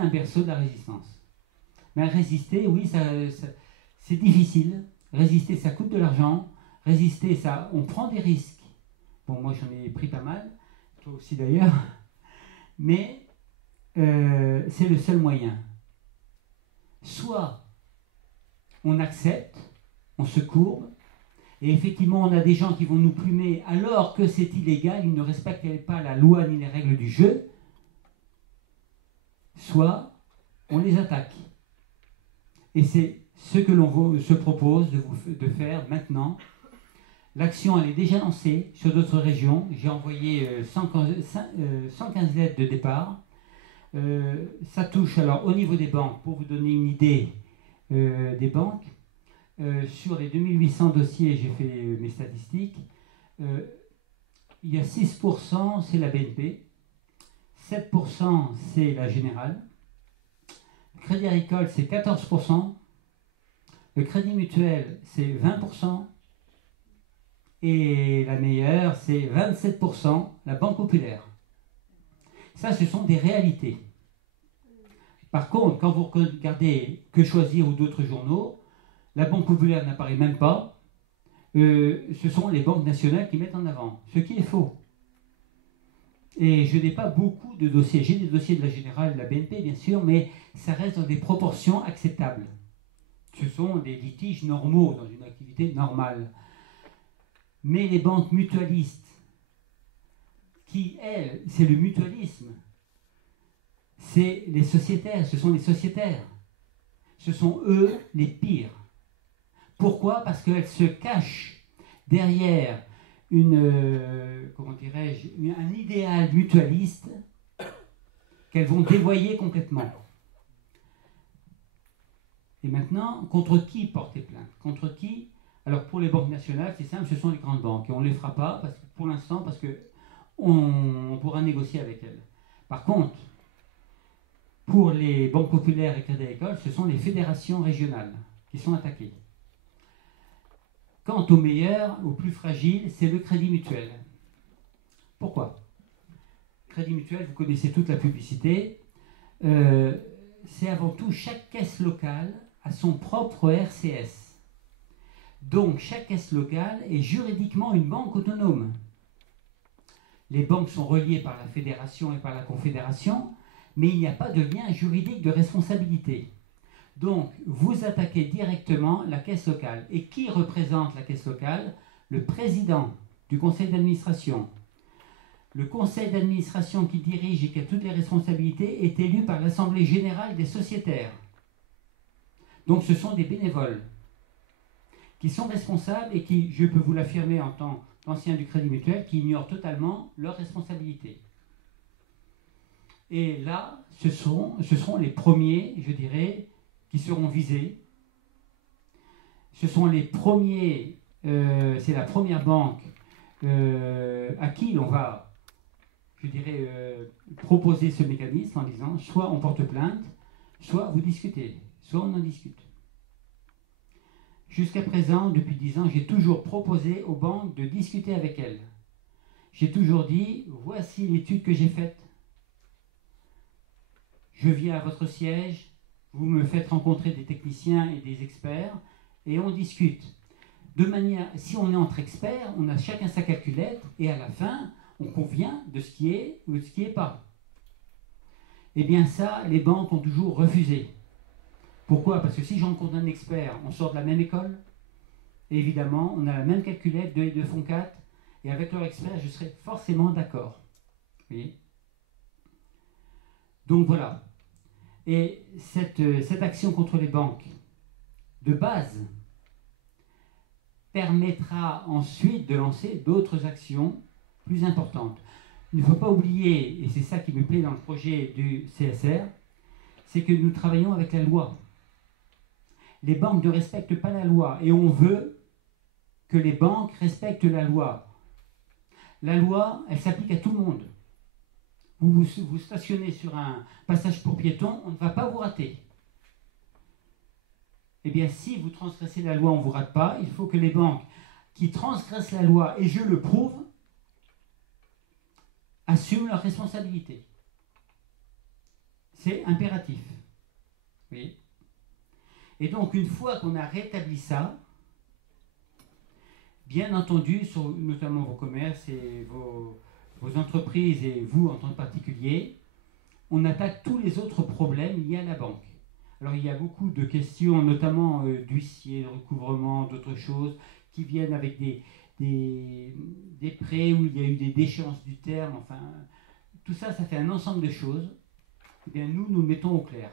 un berceau de la résistance. Mais résister, oui, c'est difficile. Résister, ça coûte de l'argent. Résister, on prend des risques. Bon, moi, j'en ai pris pas mal. Toi aussi, d'ailleurs. Mais c'est le seul moyen. Soit on accepte, on se courbe, et effectivement, on a des gens qui vont nous plumer alors que c'est illégal, ils ne respectent pas la loi ni les règles du jeu. Soit on les attaque. Et c'est ce que l'on se propose de faire maintenant. L'action, elle est déjà lancée sur d'autres régions. J'ai envoyé 115 lettres de départ. Ça touche, alors, au niveau des banques, pour vous donner une idée des banques, sur les 2800 dossiers, j'ai fait mes statistiques, il y a 6%, c'est la BNP, 7%, c'est la Générale, le Crédit Agricole, c'est 14%, le Crédit Mutuel, c'est 20%, et la meilleure, c'est 27%, la Banque Populaire. Ça, ce sont des réalités. Par contre, quand vous regardez Que Choisir ou d'autres journaux, la Banque Populaire n'apparaît même pas. Ce sont les banques nationales qui mettent en avant, ce qui est faux. Et je n'ai pas beaucoup de dossiers. J'ai des dossiers de la Générale, de la BNP, bien sûr, mais ça reste dans des proportions acceptables. Ce sont des litiges normaux dans une activité normale. Mais les banques mutualistes, qui, elles, c'est le mutualisme, c'est les sociétaires, ce sont les sociétaires. Ce sont eux les pires. Pourquoi? Parce qu'elles se cachent derrière comment dirais-je, un idéal mutualiste qu'elles vont dévoyer complètement. Et maintenant, contre qui porter plainte? Contre qui? Alors pour les banques nationales, c'est simple, ce sont les grandes banques. Et on ne les fera pas pour l'instant parce qu'on pourra négocier avec elles. Par contre, pour les banques populaires et Crédit Agricole, ce sont les fédérations régionales qui sont attaquées. Quant aux meilleurs, aux plus fragiles, c'est le Crédit Mutuel. Pourquoi? Crédit Mutuel, vous connaissez toute la publicité. C'est avant tout, chaque caisse locale a son propre RCS. Donc, chaque caisse locale est juridiquement une banque autonome. Les banques sont reliées par la fédération et par la confédération, mais il n'y a pas de lien juridique de responsabilité. Donc, vous attaquez directement la caisse locale. Et qui représente la caisse locale? Le président du conseil d'administration. Le conseil d'administration qui dirige et qui a toutes les responsabilités est élu par l'Assemblée générale des sociétaires. Donc, ce sont des bénévoles qui sont responsables et qui, je peux vous l'affirmer en tant qu'ancien du Crédit Mutuel, qui ignorent totalement leurs responsabilités. Et là, ce seront les premiers, je dirais, qui seront visés. Ce sont les premiers, c'est la première banque à qui on va, je dirais, proposer ce mécanisme en disant soit on porte plainte, soit vous discutez, soit on en discute. Jusqu'à présent, depuis 10 ans, j'ai toujours proposé aux banques de discuter avec elles. J'ai toujours dit, voici l'étude que j'ai faite. Je viens à votre siège, vous me faites rencontrer des techniciens et des experts, et on discute. De manière, si on est entre experts, on a chacun sa calculette, et à la fin, on convient de ce qui est ou de ce qui n'est pas. Eh bien ça, les banques ont toujours refusé. Pourquoi? Parce que si je rencontre un expert, on sort de la même école, et évidemment, on a la même calculette, 2 et 2 font 4, et avec leur expert, je serai forcément d'accord. Vous voyez? Donc voilà. Et cette action contre les banques, de base, permettra ensuite de lancer d'autres actions plus importantes. Il ne faut pas oublier, et c'est ça qui me plaît dans le projet du CSR, c'est que nous travaillons avec la loi. Les banques ne respectent pas la loi et on veut que les banques respectent la loi. La loi, elle s'applique à tout le monde. Vous stationnez sur un passage pour piétons, on ne va pas vous rater. Eh bien, si vous transgressez la loi, on ne vous rate pas. Il faut que les banques qui transgressent la loi, et je le prouve, assument leurs responsabilités. C'est impératif. Oui. Et donc, une fois qu'on a rétabli ça, bien entendu, sur notamment vos commerces et vos entreprises et vous en tant que particulier, on attaque tous les autres problèmes liés à la banque. Alors, il y a beaucoup de questions, notamment d'huissier, de recouvrement, d'autres choses, qui viennent avec des prêts où il y a eu des déchéances du terme, enfin, tout ça, ça fait un ensemble de choses. Eh bien, nous le mettons au clair.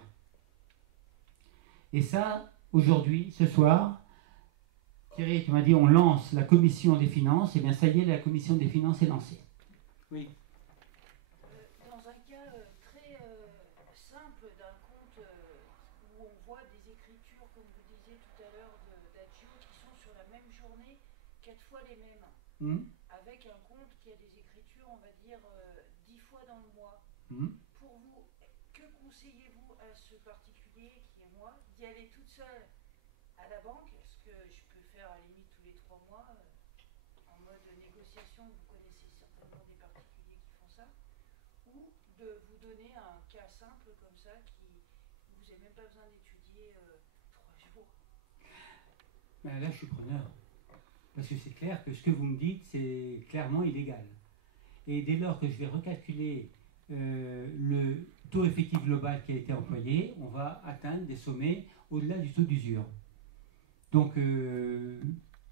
Et ça, aujourd'hui, ce soir, Thierry, tu m'as dit, on lance la commission des finances. Eh bien, ça y est, la commission des finances est lancée. Oui. Dans un cas très simple d'un compte où on voit des écritures, comme vous disiez tout à l'heure, d'Agio, qui sont sur la même journée, 4 fois les mêmes, avec un compte qui a des écritures, on va dire, 10 fois dans le mois. Pour vous, que conseillez-vous à ce particulier qui est moi, d'y aller toute seule à la banque, ce que je peux faire à la limite tous les 3 mois, en mode négociation, vous connaissez certainement des particuliers qui font ça, ou de vous donner un cas simple comme ça qui vous n'avez même pas besoin d'étudier 3 jours. Ben là, je suis preneur. Parce que c'est clair que ce que vous me dites, c'est clairement illégal. Et dès lors que je vais recalculer le taux effectif global qui a été employé, on va atteindre des sommets au-delà du taux d'usure. Donc,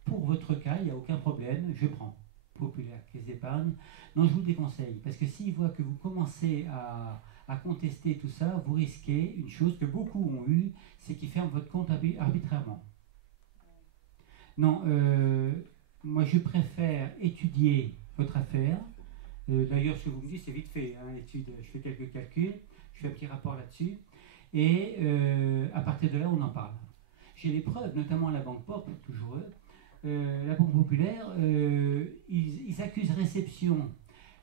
pour votre cas, il n'y a aucun problème, je prends. Populaire Caisse d'épargne. Non, je vous le déconseille, parce que s'ils voient que vous commencez à contester tout ça, vous risquez une chose que beaucoup ont eue, c'est qu'ils ferment votre compte arbitrairement. Non, moi je préfère étudier votre affaire. D'ailleurs, ce que vous me dites, c'est vite fait. Hein, étude, je fais quelques calculs, je fais un petit rapport là-dessus, et à partir de là, on en parle. J'ai les preuves, notamment à la Banque Pop, toujours eux. La Banque Populaire, ils accusent réception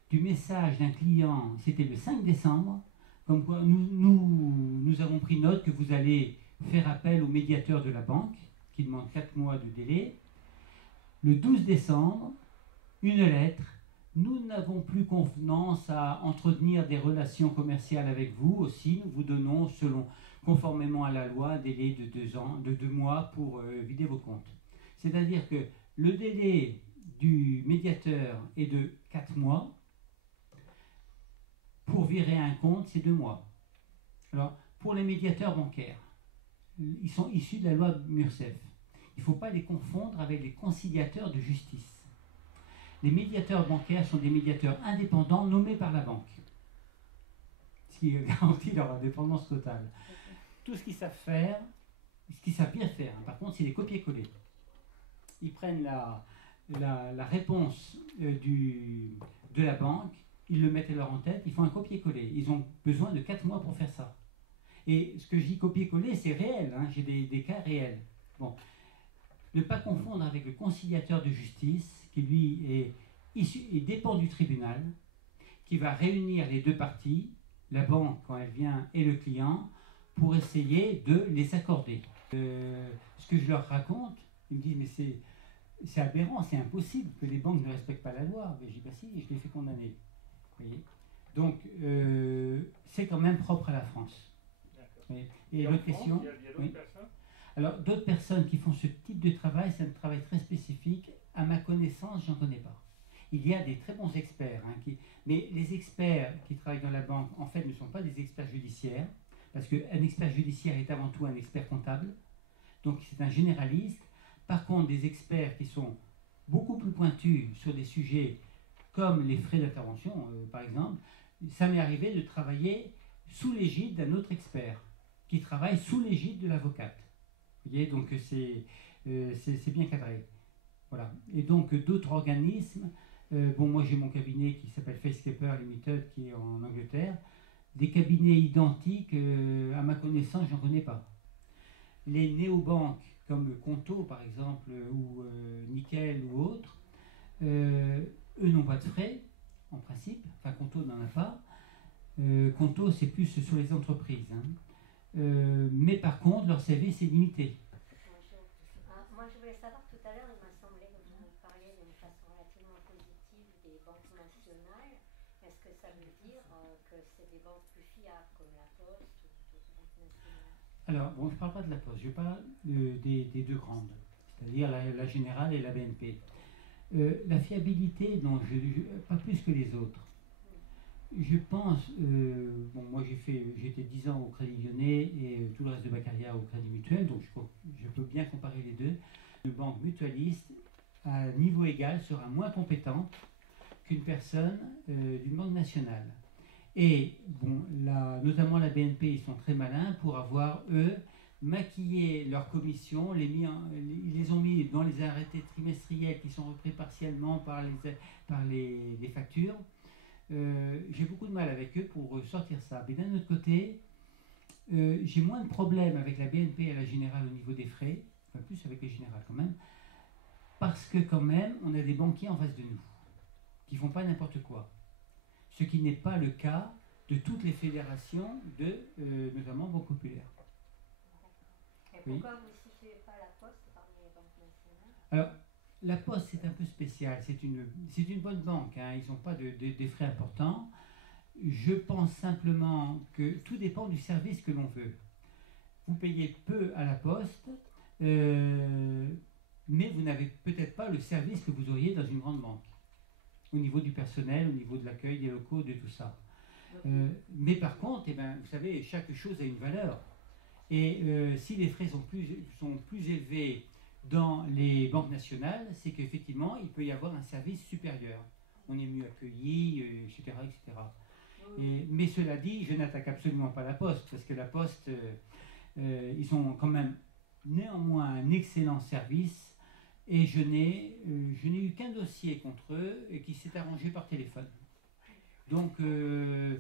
du message d'un client, c'était le 5 décembre, comme quoi nous avons pris note que vous allez faire appel au médiateur de la banque, qui demande 4 mois de délai. Le 12 décembre, une lettre. Nous n'avons plus convenance à entretenir des relations commerciales avec vous. Aussi, nous vous donnons, conformément à la loi, un délai de 2 mois pour vider vos comptes. C'est-à-dire que le délai du médiateur est de 4 mois. Pour virer un compte, c'est 2 mois. Alors, pour les médiateurs bancaires, ils sont issus de la loi MURSEF. Il ne faut pas les confondre avec les conciliateurs de justice. Les médiateurs bancaires sont des médiateurs indépendants nommés par la banque, ce qui garantit leur indépendance totale. Tout ce qu'ils savent faire, ce qu'ils savent bien faire, par contre, c'est les copier-coller. Ils prennent la réponse de la banque, ils le mettent à leur en tête, ils font un copier-coller. Ils ont besoin de 4 mois pour faire ça. Et ce que je dis copier-coller, c'est réel, hein, j'ai des cas réels. Bon. Ne pas confondre avec le conciliateur de justice, qui lui dépend du tribunal, qui va réunir les deux parties, la banque quand elle vient et le client, pour essayer de les accorder. Ce que je leur raconte, ils me disent mais c'est aberrant, c'est impossible que les banques ne respectent pas la loi. Mais je dis bah si, je les fais condamner. Vous voyez. Donc c'est quand même propre à la France. Et l'autre question. Il y a d'autres personnes. Alors, d'autres personnes qui font ce type de travail, c'est un travail très spécifique. À ma connaissance, j'en connais pas. Il y a des très bons experts, hein, mais les experts qui travaillent dans la banque, en fait, ne sont pas des experts judiciaires, parce qu'un expert judiciaire est avant tout un expert comptable, donc c'est un généraliste. Par contre, des experts qui sont beaucoup plus pointus sur des sujets comme les frais d'intervention, par exemple, ça m'est arrivé de travailler sous l'égide d'un autre expert, qui travaille sous l'égide de l'avocate. Vous voyez, donc c'est bien cadré. Voilà. Et donc d'autres organismes, moi j'ai mon cabinet qui s'appelle Facekeeper Limited qui est en Angleterre. Des cabinets identiques, à ma connaissance, j'en connais pas. Les néobanques comme Conto par exemple, ou Nickel ou autres, eux n'ont pas de frais, en principe. Enfin, Conto n'en a pas. Conto, c'est plus sur les entreprises. Hein. Mais par contre, leur service est limité. Moi, je voulais savoir, tout à l'heure, il m'a semblé que vous parliez d'une façon relativement positive des banques nationales. Est-ce que ça veut dire que c'est des banques plus fiables, comme la Poste ou d'autres banques nationales? Alors, bon, je ne parle pas de la Poste, je parle des deux grandes, c'est-à-dire la Générale et la BNP. La fiabilité, non, pas plus que les autres. Je pense, bon, moi j'étais 10 ans au Crédit Lyonnais et tout le reste de ma carrière au Crédit Mutuel, donc je peux bien comparer les deux. Une banque mutualiste, à niveau égal, sera moins compétente qu'une personne d'une banque nationale. Et bon, notamment la BNP, ils sont très malins pour avoir, eux, maquillé leurs commissions, ils les ont mis dans les arrêtés trimestriels qui sont repris partiellement par les factures. J'ai beaucoup de mal avec eux pour sortir ça. Mais d'un autre côté, j'ai moins de problèmes avec la BNP et la Générale au niveau des frais, enfin plus avec les Générales quand même, parce que quand même, on a des banquiers en face de nous, qui font pas n'importe quoi. Ce qui n'est pas le cas de toutes les fédérations notamment Banque Populaire. Et pourquoi vous ne situez pas la Poste parmi les banques nationales? Alors, la Poste, c'est un peu spécial. C'est une bonne banque. Hein. Ils n'ont pas des frais importants. Je pense simplement que tout dépend du service que l'on veut. Vous payez peu à la Poste, mais vous n'avez peut-être pas le service que vous auriez dans une grande banque. Au niveau du personnel, au niveau de l'accueil des locaux, de tout ça. Mais par contre, eh ben, vous savez, chaque chose a une valeur. Et si les frais sont plus élevés dans les banques nationales, c'est qu'effectivement, il peut y avoir un service supérieur. On est mieux accueilli, etc. etc. Mais cela dit, je n'attaque absolument pas la Poste, parce que la Poste, ils ont quand même néanmoins un excellent service, et je n'ai eu qu'un dossier contre eux et qui s'est arrangé par téléphone. Donc, je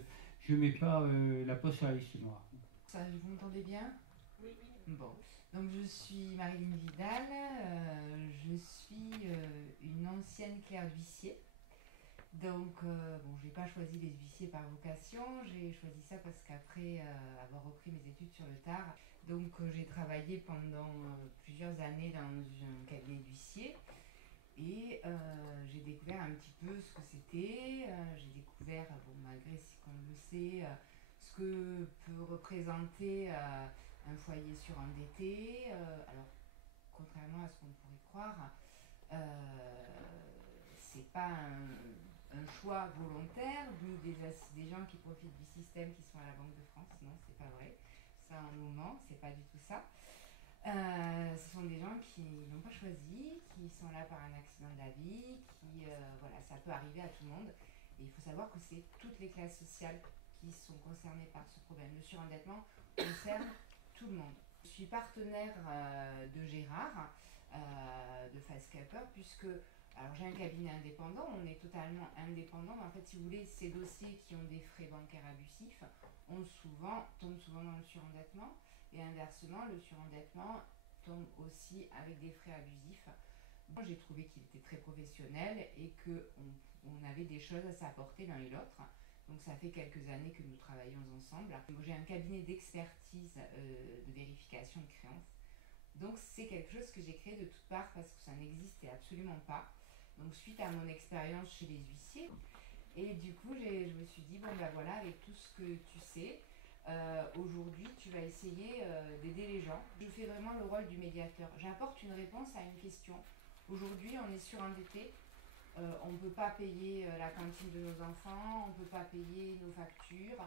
ne mets pas la Poste sur la liste noire. Ça, vous m'entendez bien? Oui. Bon. Donc je suis Marilyn Vidal, je suis une ancienne clerc d'huissier. Donc, bon, je n'ai pas choisi les huissiers par vocation, j'ai choisi ça parce qu'après avoir repris mes études sur le tard, donc j'ai travaillé pendant plusieurs années dans un cabinet d'huissier et j'ai découvert un petit peu ce que c'était, j'ai découvert, bon, malgré ce qu'on le sait, ce que peut représenter un foyer surendetté. Alors, contrairement à ce qu'on pourrait croire, c'est pas un choix volontaire, ni des gens qui profitent du système qui sont à la Banque de France. Non, c'est pas vrai. Ça, un moment, c'est pas du tout ça. Ce sont des gens qui n'ont pas choisi, qui sont là par un accident de la vie, voilà, ça peut arriver à tout le monde. Et il faut savoir que c'est toutes les classes sociales qui sont concernées par ce problème. Le surendettement concerne tout le monde. Je suis partenaire de Gérard, de Fastcapper, puisque alors j'ai un cabinet indépendant, on est totalement indépendant, mais en fait, si vous voulez, ces dossiers qui ont des frais bancaires abusifs tombent souvent dans le surendettement, et inversement, le surendettement tombe aussi avec des frais abusifs. Moi, j'ai trouvé qu'il était très professionnel et qu'on avait des choses à s'apporter l'un et l'autre. Donc ça fait quelques années que nous travaillons ensemble. J'ai un cabinet d'expertise de vérification de créances. Donc c'est quelque chose que j'ai créé de toutes parts parce que ça n'existait absolument pas. Donc suite à mon expérience chez les huissiers, et du coup je me suis dit, bon ben voilà, avec tout ce que tu sais, aujourd'hui tu vas essayer d'aider les gens. Je fais vraiment le rôle du médiateur. J'apporte une réponse à une question. Aujourd'hui on est surendetté. On ne peut pas payer la cantine de nos enfants, on ne peut pas payer nos factures.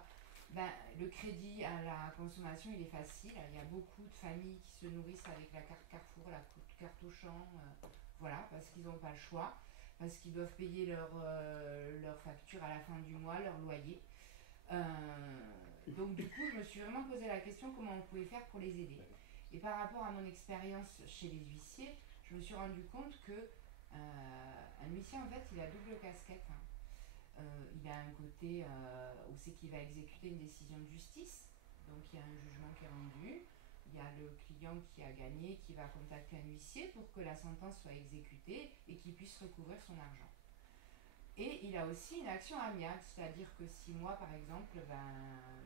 Ben, le crédit à la consommation, il est facile. Il y a beaucoup de familles qui se nourrissent avec la carte Carrefour, la carte Auchan, voilà, parce qu'ils n'ont pas le choix, parce qu'ils doivent payer leur facture à la fin du mois, leur loyer. Donc du coup, je me suis vraiment posé la question comment on pouvait faire pour les aider. Et par rapport à mon expérience chez les huissiers, je me suis rendu compte que un huissier, en fait, il a double casquette. Il a un côté où c'est qu'il va exécuter une décision de justice. Donc, il y a un jugement qui est rendu. Il y a le client qui a gagné, qui va contacter un huissier pour que la sentence soit exécutée et qu'il puisse recouvrir son argent. Et il a aussi une action amiable, c'est-à-dire que si moi, par exemple,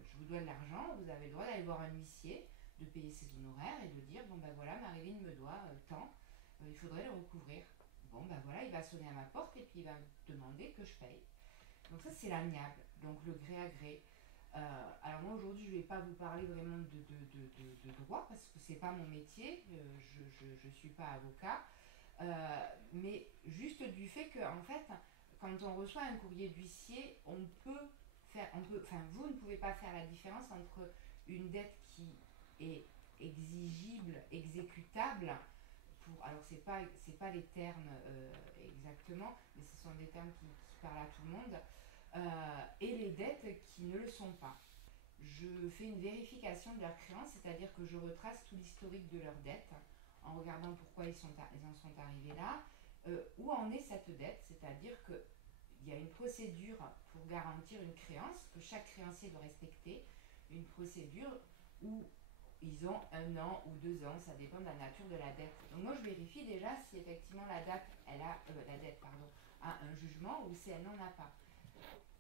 je vous dois de l'argent, vous avez le droit d'aller voir un huissier, de payer ses honoraires et de dire, bon ben voilà, Marilyn me doit tant, il faudrait le recouvrir. Bon ben voilà, il va sonner à ma porte et puis il va me demander que je paye. Donc ça, c'est l'amiable, donc le gré à gré. Alors moi, aujourd'hui, je ne vais pas vous parler vraiment de droit, parce que ce n'est pas mon métier, je ne suis pas avocat, mais juste du fait que, en fait, quand on reçoit un courrier d'huissier, vous ne pouvez pas faire la différence entre une dette qui est exigible, exécutable, alors c'est pas les termes exactement, mais ce sont des termes qui parlent à tout le monde, et les dettes qui ne le sont pas. Je fais une vérification de leurs créances, c'est-à-dire que je retrace tout l'historique de leurs dettes en regardant pourquoi ils en sont arrivés là, où en est cette dette, c'est-à-dire qu'il y a une procédure pour garantir une créance que chaque créancier doit respecter, une procédure où ils ont 1 an ou 2 ans, ça dépend de la nature de la dette. Donc moi je vérifie déjà si effectivement la dette a un jugement ou si elle n'en a pas.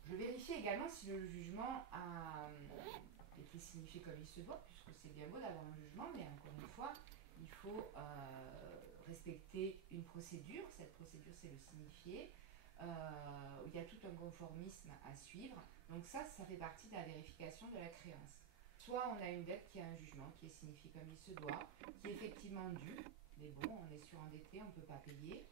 Je vérifie également si le jugement a été signifié comme il se doit, puisque c'est bien beau d'avoir un jugement, mais encore une fois, il faut respecter une procédure. Cette procédure, c'est le signifié. Il y a tout un conformisme à suivre. Donc ça fait partie de la vérification de la créance. Soit on a une dette qui a un jugement, qui est signifié comme il se doit, qui est effectivement due, mais bon, on est surendetté, on ne peut pas payer.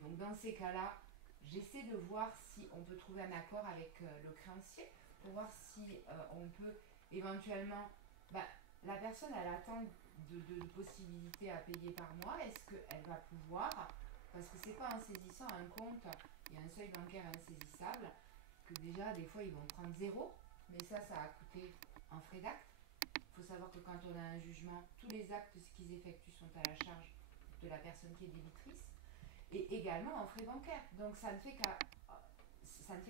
Donc dans ces cas-là, j'essaie de voir si on peut trouver un accord avec le créancier, pour voir si on peut éventuellement... la personne, elle attend de possibilités à payer par mois. Est-ce qu'elle va pouvoir, parce que c'est pas en saisissant un compte, il y a un seuil bancaire insaisissable, que déjà, des fois, ils vont prendre 0, mais ça a coûté en frais d'acte. Il faut savoir que quand on a un jugement, tous les actes qu'ils effectuent sont à la charge de la personne qui est débitrice, et également en frais bancaires. Donc ça ne fait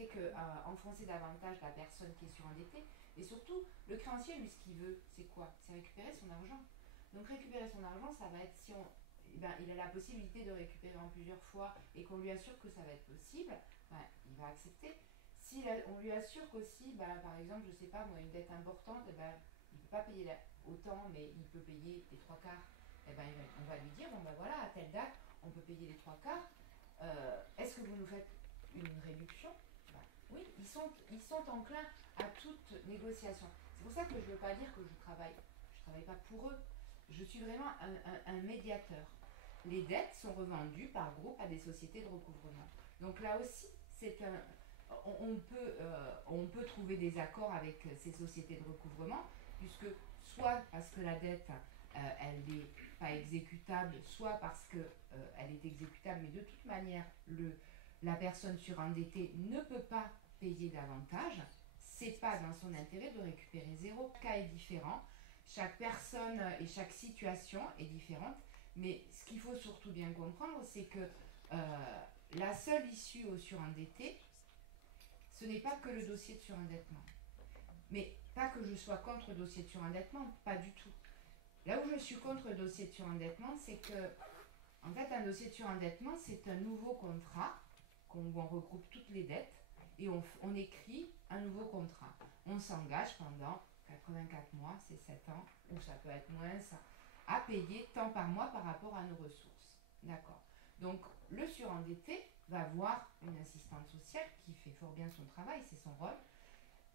qu'enfoncer davantage la personne qui est surendettée. Et surtout, le créancier, lui, ce qu'il veut, c'est quoi? C'est récupérer son argent. Donc récupérer son argent, ça va être, il a la possibilité de récupérer en plusieurs fois et qu'on lui assure que ça va être possible, il va accepter. Si on lui assure qu'aussi, par exemple, je sais pas, moi, une dette importante, il ne peut pas payer autant, mais il peut payer les 3/4, on va lui dire, voilà, à telle date, on peut payer les 3/4. Est-ce que vous nous faites une réduction? Oui, ils sont enclins à toute négociation. C'est pour ça que je ne veux pas dire que je travaille pas pour eux. Je suis vraiment un médiateur. Les dettes sont revendues par groupe à des sociétés de recouvrement. Donc là aussi, on peut trouver des accords avec ces sociétés de recouvrement, puisque soit parce que la dette elle n'est pas exécutable, soit parce qu'elle est exécutable, mais de toute manière, la personne surendettée ne peut pas payer davantage. Ce n'est pas dans son intérêt de récupérer 0. Le cas est différent. Chaque personne et chaque situation est différente. Mais ce qu'il faut surtout bien comprendre, c'est que la seule issue au surendetté, ce n'est pas que le dossier de surendettement. Mais pas que je sois contre le dossier de surendettement, pas du tout. Là où je suis contre le dossier de surendettement, c'est que, en fait, un dossier de surendettement, c'est un nouveau contrat où on regroupe toutes les dettes et on écrit un nouveau contrat. On s'engage pendant 84 mois, c'est 7 ans, ou ça peut être moins, à payer tant par mois par rapport à nos ressources. D'accord. Donc, le surendetté va voir une assistante sociale qui fait fort bien son travail, c'est son rôle,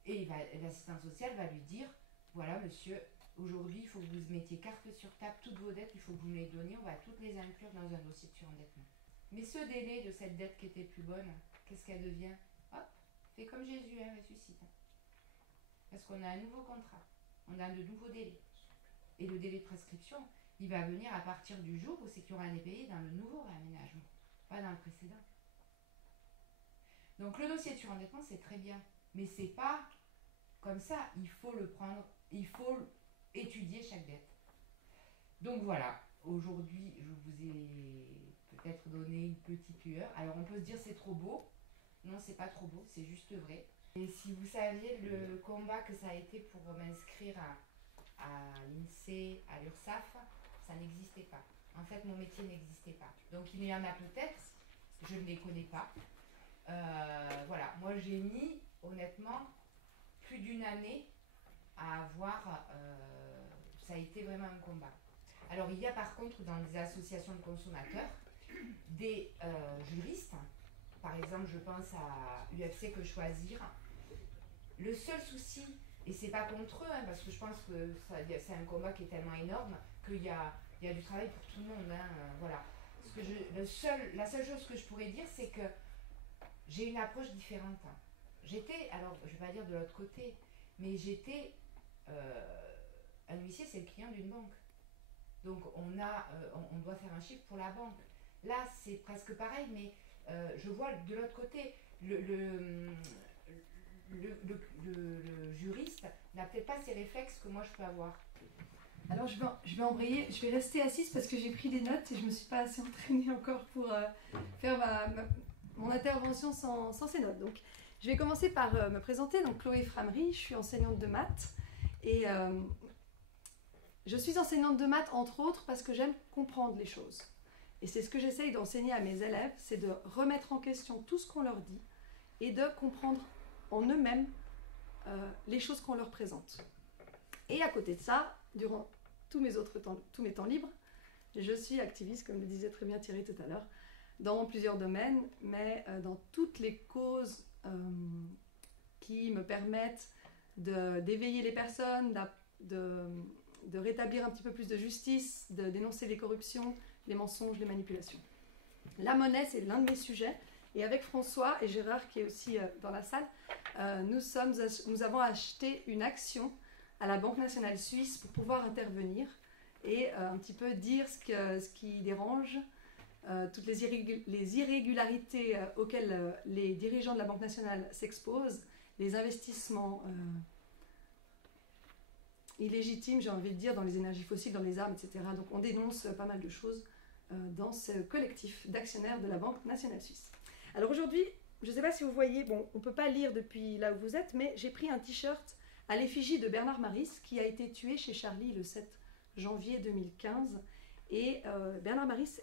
et l'assistante sociale va lui dire, voilà monsieur, aujourd'hui il faut que vous mettiez carte sur table, toutes vos dettes, il faut que vous me les donniez, on va toutes les inclure dans un dossier de surendettement. Mais ce délai de cette dette qui était plus bonne, qu'est-ce qu'elle devient? Hop, fait comme Jésus, ressuscite. Parce qu'on a un nouveau contrat, on a de nouveaux délais. Et le délai de prescription, il va venir à partir du jour où c'est qu'il y aura un impayé dans le nouveau réaménagement, pas dans le précédent. Donc le dossier de surendettement, c'est très bien, mais c'est pas comme ça, il faut le prendre, il faut étudier chaque dette. Donc voilà, aujourd'hui, je vous ai peut-être donné une petite lueur. Alors on peut se dire c'est trop beau. Non, c'est pas trop beau, c'est juste vrai. Et si vous saviez le combat que ça a été pour m'inscrire à l'INSEE, à l'URSSAF, ça n'existait pas. En fait, mon métier n'existait pas. Donc il y en a peut-être, je ne les connais pas. Voilà, moi j'ai mis, honnêtement, plus d'1 année à avoir... ça a été vraiment un combat. Alors il y a par contre dans les associations de consommateurs des juristes par exemple, je pense à UFC Que Choisir. Le seul souci, et c'est pas contre eux, hein, parce que je pense que c'est un combat qui est tellement énorme qu'il y a du travail pour tout le monde. Hein, voilà. La seule chose que je pourrais dire, c'est que j'ai une approche différente. J'étais, alors je vais pas dire de l'autre côté, mais j'étais, un huissier c'est le client d'une banque. Donc on doit faire un chiffre pour la banque. Là c'est presque pareil, mais je vois de l'autre côté, le juriste n'a peut-être pas ces réflexes que moi je peux avoir. Alors je vais embrayer, je vais rester assise parce que j'ai pris des notes et je ne me suis pas assez entraînée encore pour faire mon intervention sans ces notes. Donc je vais commencer par me présenter. Donc Chloé Framery, je suis enseignante de maths et je suis enseignante de maths entre autres parce que j'aime comprendre les choses. Et c'est ce que j'essaye d'enseigner à mes élèves, c'est de remettre en question tout ce qu'on leur dit et de comprendre en eux-mêmes les choses qu'on leur présente. Et à côté de ça, durant tous mes temps libres, je suis activiste, comme le disait très bien Thierry tout à l'heure, dans plusieurs domaines, mais dans toutes les causes qui me permettent d'éveiller les personnes, de rétablir un petit peu plus de justice, de dénoncer les corruptions, les mensonges, les manipulations. La monnaie, c'est l'un de mes sujets. Et avec François et Gérard, qui est aussi dans la salle, nous avons acheté une action à la Banque nationale suisse pour pouvoir intervenir et un petit peu dire ce qui dérange, toutes les irrégularités auxquelles les dirigeants de la Banque nationale s'exposent, les investissements illégitimes, j'ai envie de dire, dans les énergies fossiles, dans les armes, etc. Donc on dénonce pas mal de choses dans ce collectif d'actionnaires de la Banque nationale suisse. Alors aujourd'hui, je ne sais pas si vous voyez, bon, on ne peut pas lire depuis là où vous êtes, mais j'ai pris un t-shirt à l'effigie de Bernard Maris, qui a été tué chez Charlie le 7 janvier 2015. Et Bernard Maris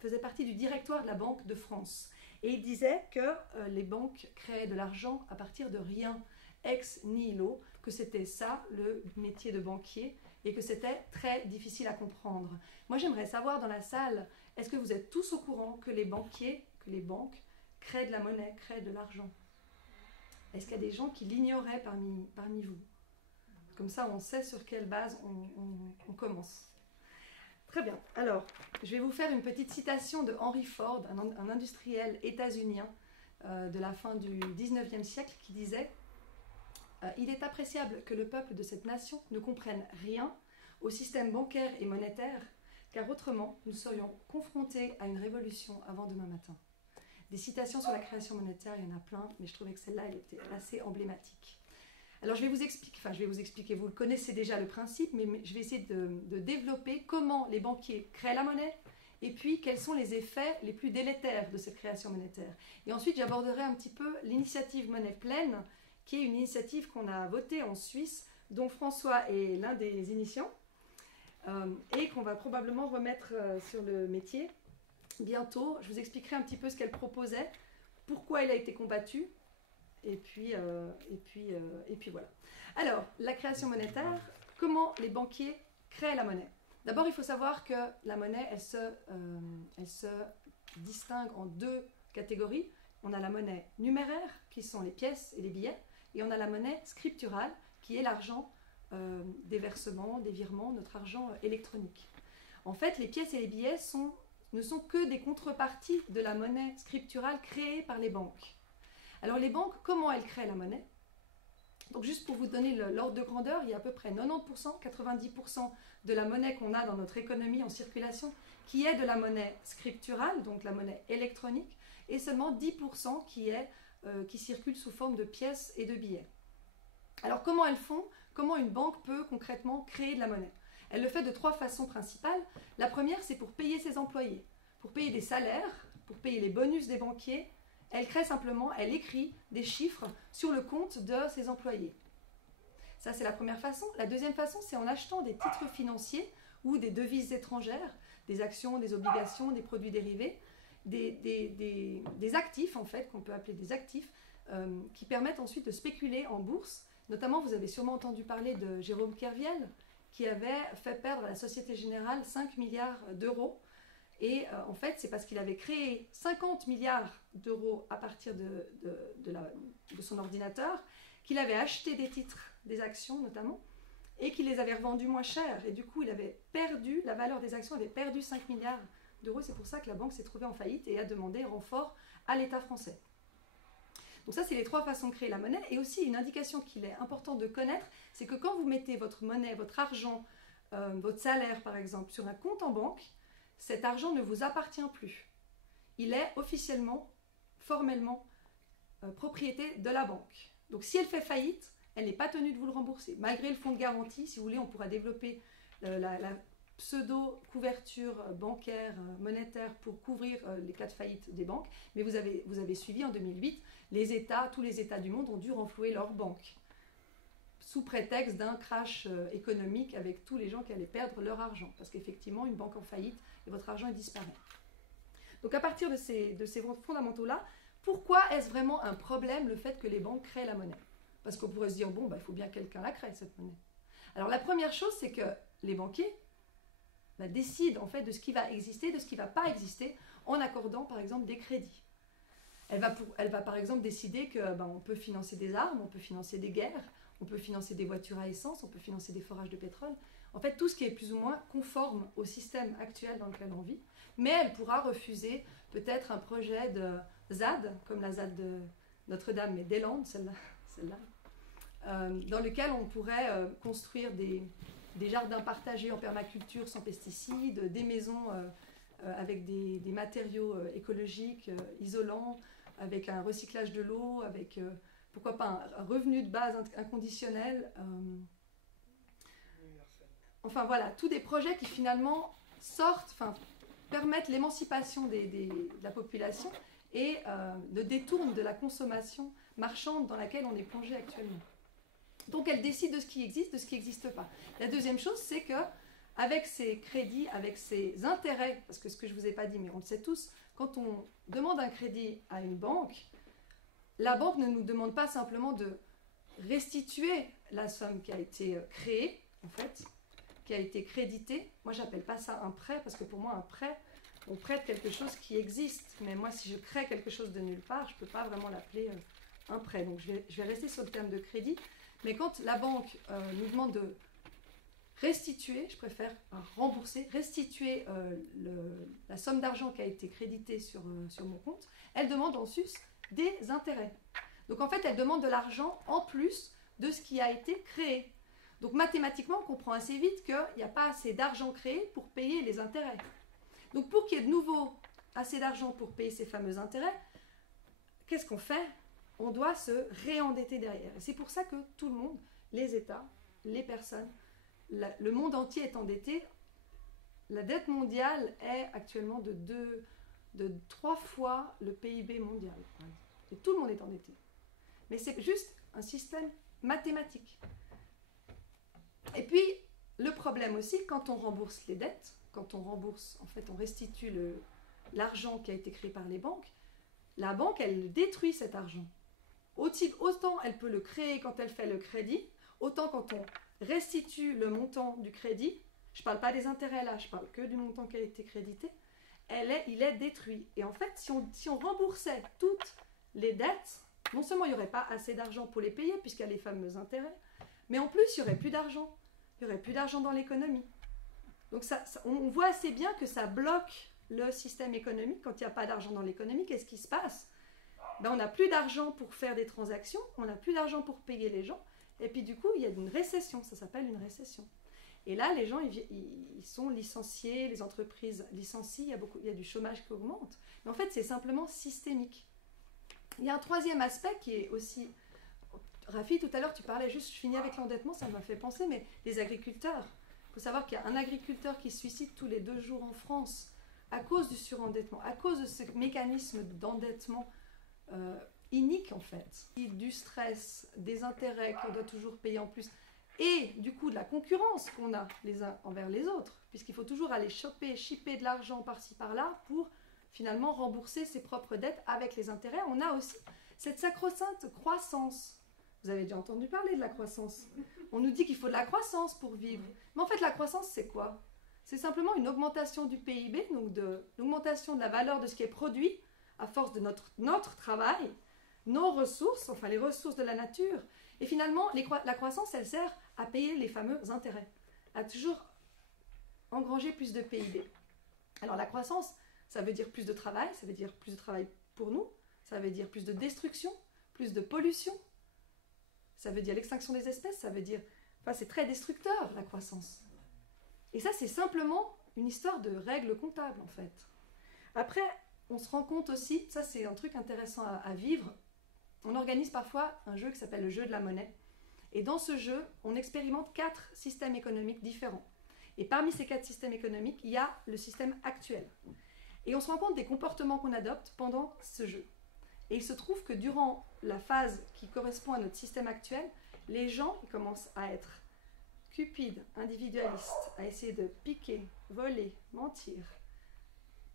faisait partie du directoire de la Banque de France. Et il disait que les banques créaient de l'argent à partir de rien, ex nihilo, que c'était ça le métier de banquier et que c'était très difficile à comprendre. Moi j'aimerais savoir dans la salle, est-ce que vous êtes tous au courant que les banques créent de la monnaie, créent de l'argent? Est-ce qu'il y a des gens qui l'ignoraient parmi vous? Comme ça, on sait sur quelle base on commence. Très bien. Alors, je vais vous faire une petite citation de Henry Ford, un industriel états-unien de la fin du 19e siècle, qui disait « Il est appréciable que le peuple de cette nation ne comprenne rien au système bancaire et monétaire, car autrement, nous serions confrontés à une révolution avant demain matin. » Des citations sur la création monétaire, il y en a plein, mais je trouvais que celle-là, elle était assez emblématique. Alors je vais vous expliquer, vous le connaissez déjà le principe, mais je vais essayer de développer comment les banquiers créent la monnaie, et puis quels sont les effets les plus délétères de cette création monétaire. Et ensuite, j'aborderai un petit peu l'initiative Monnaie Pleine, qui est une initiative qu'on a votée en Suisse, dont François est l'un des initiants, et qu'on va probablement remettre sur le métier. Bientôt, je vous expliquerai un petit peu ce qu'elle proposait, pourquoi elle a été combattue, et puis voilà. Alors, la création monétaire, comment les banquiers créent la monnaie? D'abord, il faut savoir que la monnaie, elle se distingue en deux catégories. On a la monnaie numéraire, qui sont les pièces et les billets, et on a la monnaie scripturale, qui est l'argent des versements, des virements, notre argent électronique. En fait, les pièces et les billets ne sont que des contreparties de la monnaie scripturale créée par les banques. Alors les banques, comment elles créent la monnaie? Donc juste pour vous donner l'ordre de grandeur, il y a à peu près 90%, 90% de la monnaie qu'on a dans notre économie en circulation qui est de la monnaie scripturale, donc la monnaie électronique, et seulement 10% qui circule sous forme de pièces et de billets. Alors comment elles font? Comment une banque peut concrètement créer de la monnaie? Elle le fait de trois façons principales. La première, c'est pour payer ses employés, pour payer des salaires, pour payer les bonus des banquiers. Elle crée simplement, elle écrit des chiffres sur le compte de ses employés. Ça, c'est la première façon. La deuxième façon, c'est en achetant des titres financiers ou des devises étrangères, des actions, des obligations, des produits dérivés, des actifs, en fait, qu'on peut appeler des actifs, qui permettent ensuite de spéculer en bourse. Notamment, vous avez sûrement entendu parler de Jérôme Kerviel, qui avait fait perdre à la Société Générale 5 milliards d'euros. Et en fait, c'est parce qu'il avait créé 50 milliards d'euros à partir de son ordinateur, qu'il avait acheté des titres, des actions notamment, et qu'il les avait revendus moins cher. Et du coup, la valeur des actions avait perdu 5 milliards d'euros. C'est pour ça que la banque s'est trouvée en faillite et a demandé renfort à l'État français. Donc ça, c'est les 3 façons de créer la monnaie. Et aussi, une indication qu'il est important de connaître, c'est que quand vous mettez votre monnaie, votre argent, votre salaire par exemple, sur un compte en banque, cet argent ne vous appartient plus. Il est officiellement, formellement, propriété de la banque. Donc si elle fait faillite, elle n'est pas tenue de vous le rembourser. Malgré le fonds de garantie, si vous voulez, on pourra développer la pseudo-couverture bancaire, monétaire pour couvrir les cas de faillite des banques. Mais vous avez suivi en 2008, tous les États du monde ont dû renflouer leurs banques sous prétexte d'un crash économique avec tous les gens qui allaient perdre leur argent. Parce qu'effectivement, une banque en faillite et votre argent disparaît. Donc à partir de ces fondamentaux-là, pourquoi est-ce vraiment un problème le fait que les banques créent la monnaie? Parce qu'on pourrait se dire, bon, il faut bien que quelqu'un la crée, cette monnaie. Alors la première chose, c'est que les banquiers décident en fait de ce qui va exister, de ce qui ne va pas exister, en accordant par exemple des crédits. Elle va par exemple décider qu'on peut financer des armes, on peut financer des guerres, on peut financer des voitures à essence, on peut financer des forages de pétrole. En fait, tout ce qui est plus ou moins conforme au système actuel dans lequel on vit. Mais elle pourra refuser peut-être un projet de ZAD, comme la ZAD de Notre-Dame, mais des Landes, celle-là, dans lequel on pourrait construire des jardins partagés en permaculture sans pesticides, des maisons avec des matériaux écologiques, isolants, avec un recyclage de l'eau, avec pourquoi pas un revenu de base inconditionnel. Enfin voilà, tous des projets qui finalement permettent l'émancipation de la population et le détournent de la consommation marchande dans laquelle on est plongé actuellement. Donc elle décide de ce qui existe, de ce qui n'existe pas. La deuxième chose, c'est que avec ces crédits, avec ces intérêts, parce que ce que je ne vous ai pas dit, mais on le sait tous, quand on demande un crédit à une banque, la banque ne nous demande pas simplement de restituer la somme qui a été créée, en fait, qui a été créditée. Moi, je n'appelle pas ça un prêt, parce que pour moi, un prêt, on prête quelque chose qui existe. Mais moi, si je crée quelque chose de nulle part, je ne peux pas vraiment l'appeler un prêt. Donc, je vais rester sur le terme de crédit. Mais quand la banque nous demande de restituer, je préfère rembourser, restituer la somme d'argent qui a été créditée sur mon compte, elle demande en sus des intérêts. Donc en fait, elle demande de l'argent en plus de ce qui a été créé. Donc mathématiquement, on comprend assez vite qu'il n'y a pas assez d'argent créé pour payer les intérêts. Donc pour qu'il y ait de nouveau assez d'argent pour payer ces fameux intérêts, qu'est-ce qu'on fait? On doit se réendetter derrière. Et c'est pour ça que tout le monde, les États, les personnes, le monde entier est endetté. La dette mondiale est actuellement de 3 fois le PIB mondial. Et tout le monde est endetté. Mais c'est juste un système mathématique. Et puis, le problème aussi, quand on rembourse les dettes, quand on rembourse, en fait, on restitue l'argent qui a été créé par les banques, la banque, elle détruit cet argent. Autant elle peut le créer quand elle fait le crédit, autant quand on restitue le montant du crédit, je ne parle pas des intérêts là, je parle que du montant qui a été crédité, il est détruit. Et en fait, si on remboursait toutes les dettes, non seulement il n'y aurait pas assez d'argent pour les payer, puisqu'il y a les fameux intérêts, mais en plus, il n'y aurait plus d'argent. Il n'y aurait plus d'argent dans l'économie. Donc on voit assez bien que ça bloque le système économique. Quand il n'y a pas d'argent dans l'économie, qu'est-ce qui se passe? On n'a plus d'argent pour faire des transactions, on n'a plus d'argent pour payer les gens, et puis du coup, il y a une récession, ça s'appelle une récession. Et là, les gens, ils sont licenciés, les entreprises licencient, il y a du chômage qui augmente. Mais en fait, c'est simplement systémique. Il y a un troisième aspect qui est aussi... Rafi, tout à l'heure, tu parlais juste, je finis avec l'endettement, ça m'a fait penser, mais les agriculteurs. Il faut savoir qu'il y a un agriculteur qui se suicide tous les 2 jours en France à cause du surendettement, à cause de ce mécanisme d'endettement inique en fait, du stress, des intérêts qu'on doit toujours payer en plus, et du coup de la concurrence qu'on a les uns envers les autres, puisqu'il faut toujours aller shipper de l'argent par-ci par-là pour finalement rembourser ses propres dettes avec les intérêts. On a aussi cette sacro-sainte croissance. Vous avez déjà entendu parler de la croissance. On nous dit qu'il faut de la croissance pour vivre. Mais en fait, la croissance, c'est quoi? c'est simplement une augmentation du PIB, donc de l'augmentation de la valeur de ce qui est produit à force de notre travail, nos ressources, enfin les ressources de la nature. Et finalement, la croissance, elle sert à payer les fameux intérêts, à toujours engranger plus de PIB. Alors la croissance, ça veut dire plus de travail, ça veut dire plus de travail pour nous, ça veut dire plus de destruction, plus de pollution, ça veut dire l'extinction des espèces, ça veut dire... Enfin, c'est très destructeur, la croissance. Et ça, c'est simplement une histoire de règles comptables, en fait. Après, on se rend compte aussi, ça c'est un truc intéressant à vivre, on organise parfois un jeu qui s'appelle le jeu de la monnaie. Et dans ce jeu, on expérimente 4 systèmes économiques différents. Et parmi ces 4 systèmes économiques, il y a le système actuel. Et on se rend compte des comportements qu'on adopte pendant ce jeu. Et il se trouve que durant la phase qui correspond à notre système actuel, les gens ils commencent à être cupides, individualistes, à essayer de piquer, voler, mentir.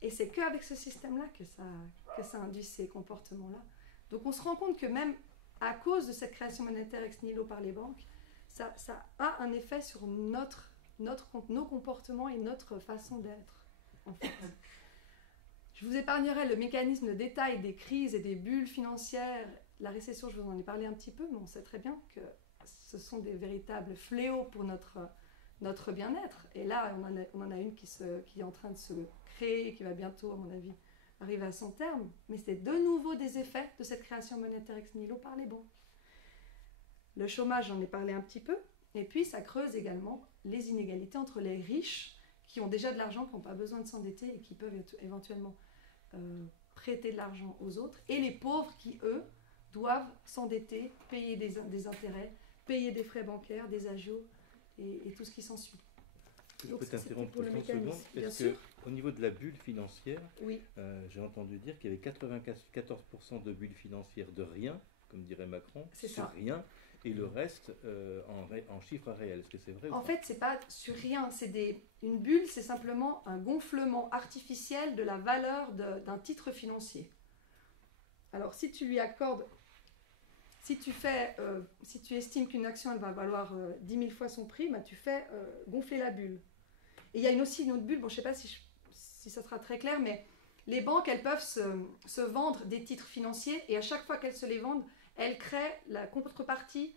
Et c'est qu'avec ce système-là que ça induit ces comportements-là. Donc on se rend compte que même à cause de cette création monétaire ex nihilo par les banques, ça a un effet sur nos comportements et notre façon d'être, en fait. Je vous épargnerai le mécanisme de détail des crises et des bulles financières. La récession, je vous en ai parlé un petit peu, mais on sait très bien que ce sont des véritables fléaux pour notre bien-être. Et là, on en a une qui est en train de se créer et qui va bientôt, à mon avis, arriver à son terme. Mais c'est de nouveau des effets de cette création monétaire ex nihilo par les banques. Le chômage, j'en ai parlé un petit peu. Et puis, ça creuse également les inégalités entre les riches qui ont déjà de l'argent, qui n'ont pas besoin de s'endetter et qui peuvent éventuellement prêter de l'argent aux autres, et les pauvres qui, eux, doivent s'endetter, payer des intérêts, payer des frais bancaires, des agios et tout ce qui s'ensuit. Je peux t'interrompre pour 30 secondes. Est-ce qu'au niveau de la bulle financière, oui. J'ai entendu dire qu'il y avait 94% de bulles financières de rien, comme dirait Macron, sur rien, et le reste en chiffres réels. Est-ce que c'est vrai? En fait, c'est pas sur rien. Une bulle, c'est simplement un gonflement artificiel de la valeur d'un titre financier. Alors, si tu lui accordes, si tu estimes qu'une action elle va valoir 10 000 fois son prix, bah, tu fais gonfler la bulle. Et il y a aussi une autre bulle, bon, je ne sais pas si ça sera très clair, mais les banques, elles peuvent se vendre des titres financiers, et à chaque fois qu'elles se les vendent, elles créent la contrepartie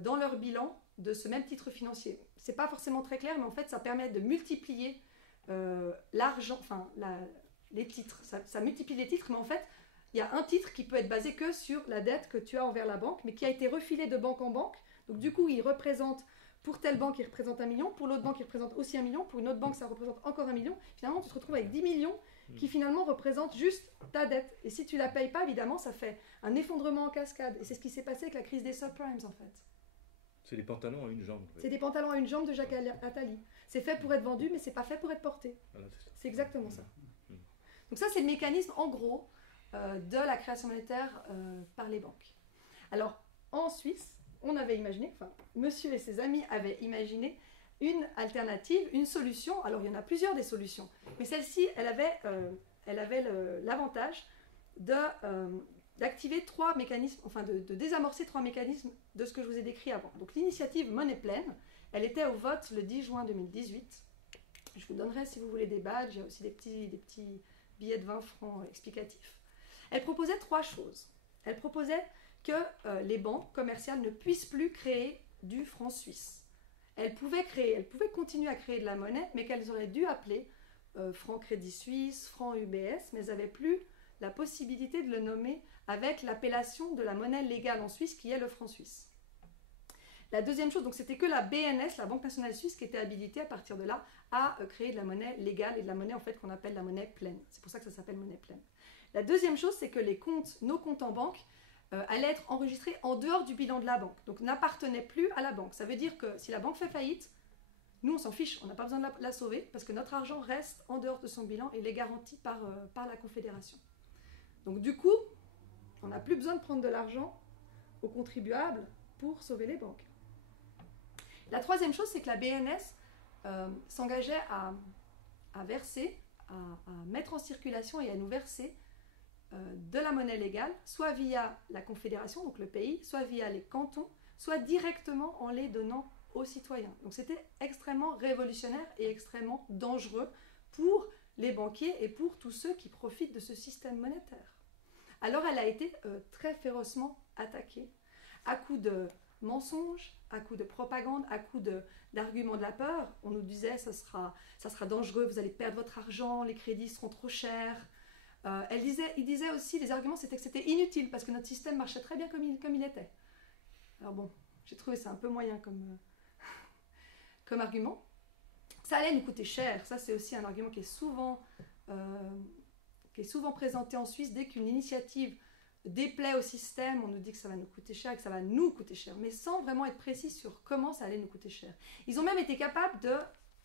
dans leur bilan de ce même titre financier. Ce n'est pas forcément très clair, mais en fait, ça permet de multiplier l'argent, enfin, les titres. Ça multiplie les titres, mais en fait, il y a un titre qui peut être basé que sur la dette que tu as envers la banque, mais qui a été refilé de banque en banque. Donc, du coup, il représente, pour telle banque, il représente 1 million, pour l'autre banque, il représente aussi 1 million, pour une autre banque, ça représente encore 1 million. Finalement, tu te retrouves avec 10 millions qui finalement représentent juste ta dette. Et si tu ne la payes pas, évidemment, ça fait un effondrement en cascade. Et c'est ce qui s'est passé avec la crise des subprimes, en fait. C'est des pantalons à une jambe. C'est des pantalons à une jambe de Jacques Attali. C'est fait pour être vendu, mais c'est pas fait pour être porté. Voilà, c'est exactement ça. Donc ça, c'est le mécanisme, en gros, de la création monétaire par les banques. Alors, en Suisse, on avait imaginé, enfin, monsieur et ses amis avaient imaginé une alternative, une solution. Alors, il y en a plusieurs des solutions. Mais celle-ci, elle avait l'avantage d'activer 3 mécanismes, enfin de désamorcer 3 mécanismes de ce que je vous ai décrit avant. Donc l'initiative Monnaie Pleine, elle était au vote le 10 juin 2018. Je vous donnerai, si vous voulez, des badges, il y a aussi des petits billets de 20 francs explicatifs. Elle proposait 3 choses. Elle proposait que les banques commerciales ne puissent plus créer du franc suisse. Elles pouvaient continuer à créer de la monnaie, mais qu'elles auraient dû appeler franc Crédit Suisse, franc UBS, mais elles n'avaient plus la possibilité de le nommer avec l'appellation de la monnaie légale en Suisse, qui est le franc suisse. La deuxième chose, donc c'était que la BNS, la Banque nationale suisse, qui était habilitée à partir de là à créer de la monnaie légale et de la monnaie en fait qu'on appelle la monnaie pleine. C'est pour ça que ça s'appelle monnaie pleine. La deuxième chose, c'est que nos comptes en banque allaient être enregistrés en dehors du bilan de la banque, donc n'appartenaient plus à la banque. Ça veut dire que si la banque fait faillite, nous on s'en fiche, on n'a pas besoin de la sauver parce que notre argent reste en dehors de son bilan et il est garanti par la Confédération. Donc du coup, on n'a plus besoin de prendre de l'argent aux contribuables pour sauver les banques. La troisième chose, c'est que la BNS s'engageait à verser, à mettre en circulation et à nous verser de la monnaie légale, soit via la Confédération, donc le pays, soit via les cantons, soit directement en les donnant aux citoyens. Donc c'était extrêmement révolutionnaire et extrêmement dangereux pour les banquiers et pour tous ceux qui profitent de ce système monétaire. Alors elle a été très férocement attaquée, à coups de mensonges, à coups de propagande, à coups d'arguments de la peur. On nous disait ça sera dangereux, vous allez perdre votre argent, les crédits seront trop chers. Il disait aussi, les arguments c'était que c'était inutile parce que notre système marchait très bien comme il était. Alors bon, j'ai trouvé ça un peu moyen comme argument. Ça allait nous coûter cher, ça c'est aussi un argument qui est souvent présenté en Suisse. Dès qu'une initiative déplaît au système, on nous dit que ça va nous coûter cher et que ça va nous coûter cher, mais sans vraiment être précis sur comment ça allait nous coûter cher. Ils ont même été capables de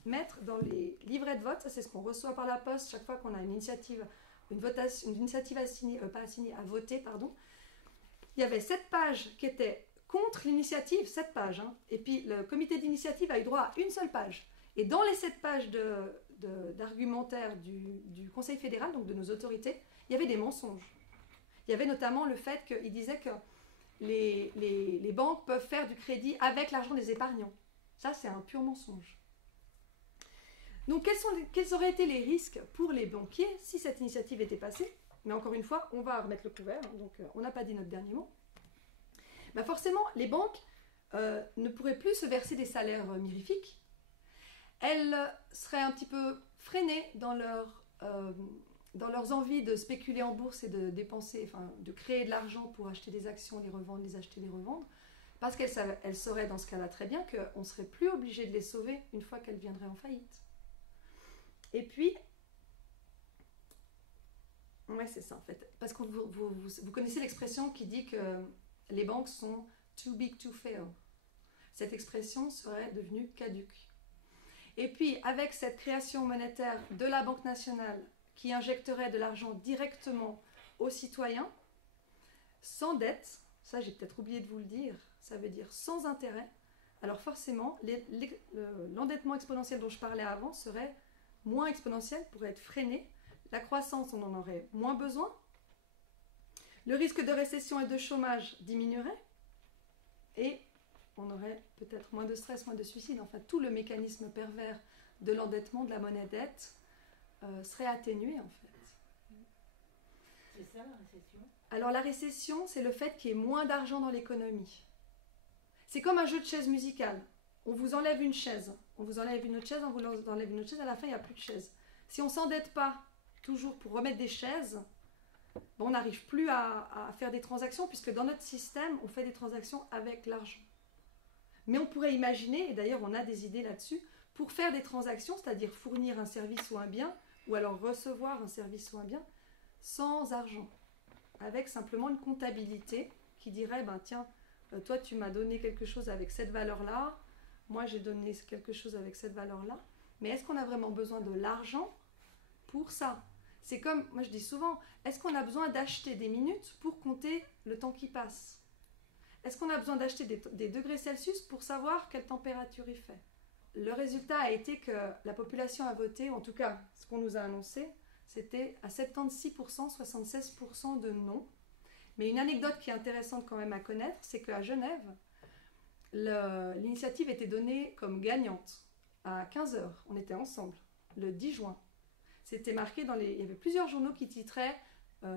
mettre dans les livrets de vote, ça c'est ce qu'on reçoit par la poste chaque fois qu'on a une initiative à voter, pardon. Il y avait 7 pages qui étaient contre l'initiative, 7 pages, hein, et puis le comité d'initiative a eu droit à une seule page. Et dans les 7 pages d'argumentaire du Conseil fédéral, donc de nos autorités, il y avait des mensonges. Il y avait notamment le fait qu'ils disaient que les banques peuvent faire du crédit avec l'argent des épargnants. Ça, c'est un pur mensonge. Donc, quels auraient été les risques pour les banquiers si cette initiative était passée? Mais encore une fois, on va remettre le couvert, donc on n'a pas dit notre dernier mot. Ben forcément, les banques ne pourraient plus se verser des salaires mirifiques. Elles seraient un petit peu freinées dans leurs envies de spéculer en bourse et de dépenser, enfin de créer de l'argent pour acheter des actions, les revendre, les acheter, les revendre, parce qu'elles sauraient dans ce cas-là très bien qu'on ne serait plus obligé de les sauver une fois qu'elles viendraient en faillite. Et puis, ouais, c'est ça en fait, parce que vous connaissez l'expression qui dit que les banques sont too big to fail. Cette expression serait devenue caduque. Et puis, avec cette création monétaire de la Banque nationale qui injecterait de l'argent directement aux citoyens, sans dette, ça j'ai peut-être oublié de vous le dire, ça veut dire sans intérêt, alors forcément, l'endettement exponentiel dont je parlais avant serait moins exponentiel, pourrait être freiné, la croissance on en aurait moins besoin, le risque de récession et de chômage diminuerait, et on aurait peut-être moins de stress, moins de suicide. Enfin, tout le mécanisme pervers de l'endettement, de la monnaie dette, serait atténué en fait. C'est ça la récession? Alors la récession, c'est le fait qu'il y ait moins d'argent dans l'économie. C'est comme un jeu de chaises musicales. On vous enlève une chaise, on vous enlève une autre chaise, on vous enlève une autre chaise, à la fin il n'y a plus de chaises. Si on ne s'endette pas toujours pour remettre des chaises, on n'arrive plus à faire des transactions, puisque dans notre système, on fait des transactions avec l'argent. Mais on pourrait imaginer, et d'ailleurs on a des idées là-dessus, pour faire des transactions, c'est-à-dire fournir un service ou un bien, ou alors recevoir un service ou un bien, sans argent, avec simplement une comptabilité qui dirait, ben tiens, toi tu m'as donné quelque chose avec cette valeur-là, moi j'ai donné quelque chose avec cette valeur-là, mais est-ce qu'on a vraiment besoin de l'argent pour ça? C'est comme, moi je dis souvent, est-ce qu'on a besoin d'acheter des minutes pour compter le temps qui passe? Est-ce qu'on a besoin d'acheter des degrés Celsius pour savoir quelle température il fait? Le résultat a été que la population a voté, ou en tout cas ce qu'on nous a annoncé, c'était à 76%, 76% de non. Mais une anecdote qui est intéressante quand même à connaître, c'est qu'à Genève, l'initiative était donnée comme gagnante à 15h. On était ensemble, le 10 juin. C'était marqué il y avait plusieurs journaux qui titraient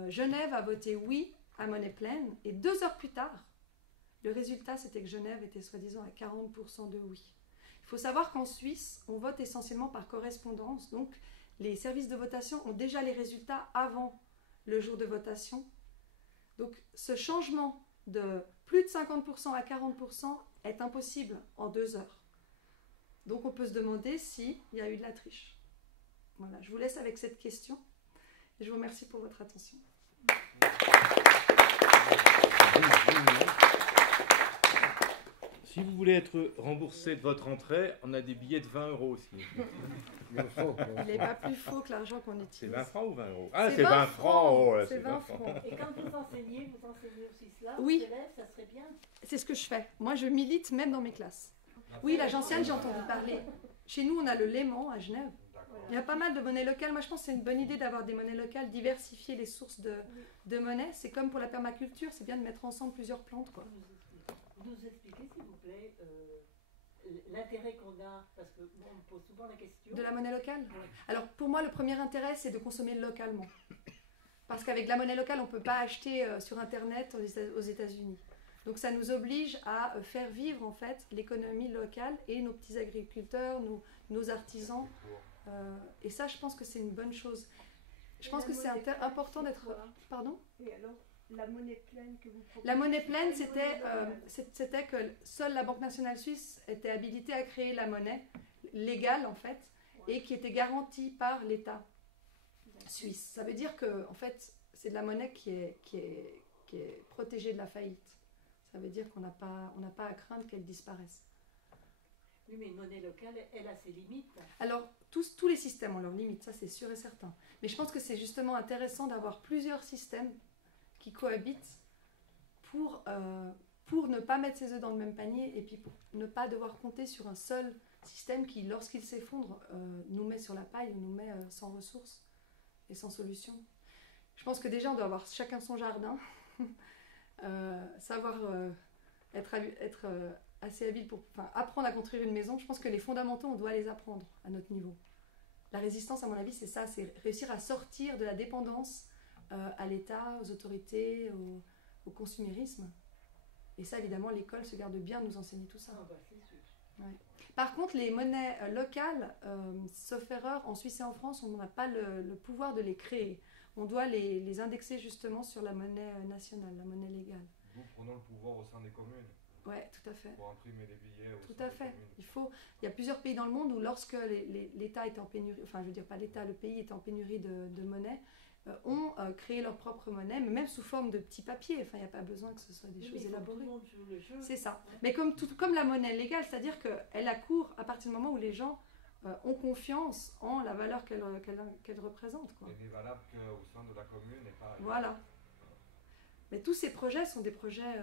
Genève a voté oui à monnaie pleine, et 2 heures plus tard, le résultat c'était que Genève était soi-disant à 40% de oui. Il faut savoir qu'en Suisse, on vote essentiellement par correspondance, donc les services de votation ont déjà les résultats avant le jour de votation. Donc ce changement de plus de 50% à 40% est impossible en 2 heures. Donc on peut se demander s'il y a eu de la triche. Voilà, je vous laisse avec cette question et je vous remercie pour votre attention. Si vous voulez être remboursé de votre entrée, on a des billets de 20 € aussi. Il n'est pas plus faux que l'argent qu'on utilise. C'est 20 francs ou 20 €? Ah, c'est 20 francs. Oh, c'est 20 francs. Et quand vous enseignez aussi cela oui. aux élèves, ça serait bien. C'est ce que je fais. Moi, je milite même dans mes classes. Oui, la gentiane, j'ai entendu parler. Chez nous, on a le Léman à Genève. Il y a pas mal de monnaies locales. Moi, je pense que c'est une bonne idée d'avoir des monnaies locales, diversifier les sources de monnaie. C'est comme pour la permaculture, c'est bien de mettre ensemble plusieurs plantes, quoi. Vous nous expliquez, s'il vous plaît, l'intérêt qu'on a, parce que moi, on me pose souvent la question. De la monnaie locale? Ouais. Alors pour moi, le premier intérêt, c'est de consommer localement. Parce qu'avec la monnaie locale, on ne peut pas acheter sur Internet aux États-Unis. Donc ça nous oblige à faire vivre en fait l'économie locale et nos petits agriculteurs, nos artisans. Et ça, je pense que c'est une bonne chose. Je pense que c'est important d'être... Pardon? Et alors, la monnaie pleine que vous proposez? La monnaie pleine, c'était que seule la Banque nationale suisse était habilitée à créer la monnaie légale en fait, et qui était garantie par l'État suisse. Ça veut dire que en fait, c'est de la monnaie qui est protégée de la faillite. Ça veut dire qu'on n'a pas à craindre qu'elle disparaisse. Oui, mais une monnaie locale, elle a ses limites. Alors, tous les systèmes ont leurs limites, ça c'est sûr et certain. Mais je pense que c'est justement intéressant d'avoir plusieurs systèmes qui cohabitent pour ne pas mettre ses œufs dans le même panier et puis pour ne pas devoir compter sur un seul système qui, lorsqu'il s'effondre, nous met sur la paille ou nous met sans ressources et sans solution. Je pense que déjà on doit avoir chacun son jardin, savoir être assez habile pour apprendre à construire une maison. Je pense que les fondamentaux, on doit les apprendre à notre niveau. La résistance, à mon avis, c'est ça, c'est réussir à sortir de la dépendance à l'État, aux autorités, au consumérisme. Et ça, évidemment, l'école se garde bien de nous enseigner tout ça. Ah bah, c'est sûr. Ouais. Par contre, les monnaies locales, sauf erreur, en Suisse et en France, on n'a pas le pouvoir de les créer. On doit les indexer justement sur la monnaie nationale, la monnaie légale. Nous prenons le pouvoir au sein des communes. Oui, tout à fait. Pour imprimer des billets au Tout sein à des fait. communes. Il y a plusieurs pays dans le monde où lorsque l'État est en pénurie, enfin je veux dire pas l'État, le pays est en pénurie de monnaie, ont créé leur propre monnaie, mais même sous forme de petits papiers. Enfin, il n'y a pas besoin que ce soit des choses élaborées. Tout le monde joue le jeu. C'est ça. Ouais. Mais comme la monnaie légale, c'est-à-dire qu'elle accourt à partir du moment où les gens ont confiance en la valeur qu'elle représente. Quoi. Elle n'est valable qu'au sein de la commune et pas... Voilà. Mais tous ces projets sont des projets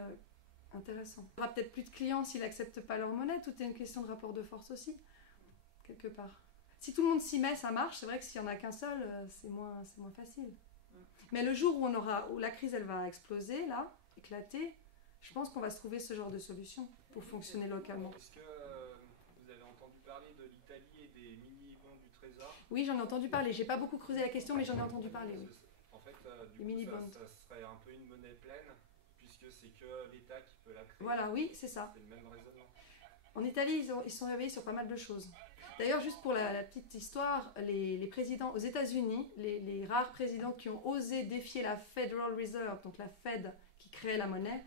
intéressants. Il n'y aura peut-être plus de clients s'ils n'acceptent pas leur monnaie. Tout est une question de rapport de force aussi, quelque part. Si tout le monde s'y met, ça marche. C'est vrai que s'il n'y en a qu'un seul, c'est moins facile. Mais le jour où la crise elle va exploser, là, éclater, je pense qu'on va se trouver ce genre de solution pour fonctionner localement. Est-ce que vous avez entendu parler de l'Italie et des mini-bons du Trésor? Oui, j'en ai entendu parler. J'ai pas beaucoup creusé la question, mais j'en ai entendu parler. Oui. En fait, du coup, ça serait un peu une monnaie pleine, puisque c'est que l'État qui peut la créer. Voilà, oui, c'est ça. C'est le même raisonnement. En Italie, ils sont réveillés sur pas mal de choses. D'ailleurs, juste pour la petite histoire, les présidents aux États-Unis, les rares présidents qui ont osé défier la Federal Reserve, donc la Fed qui créait la monnaie,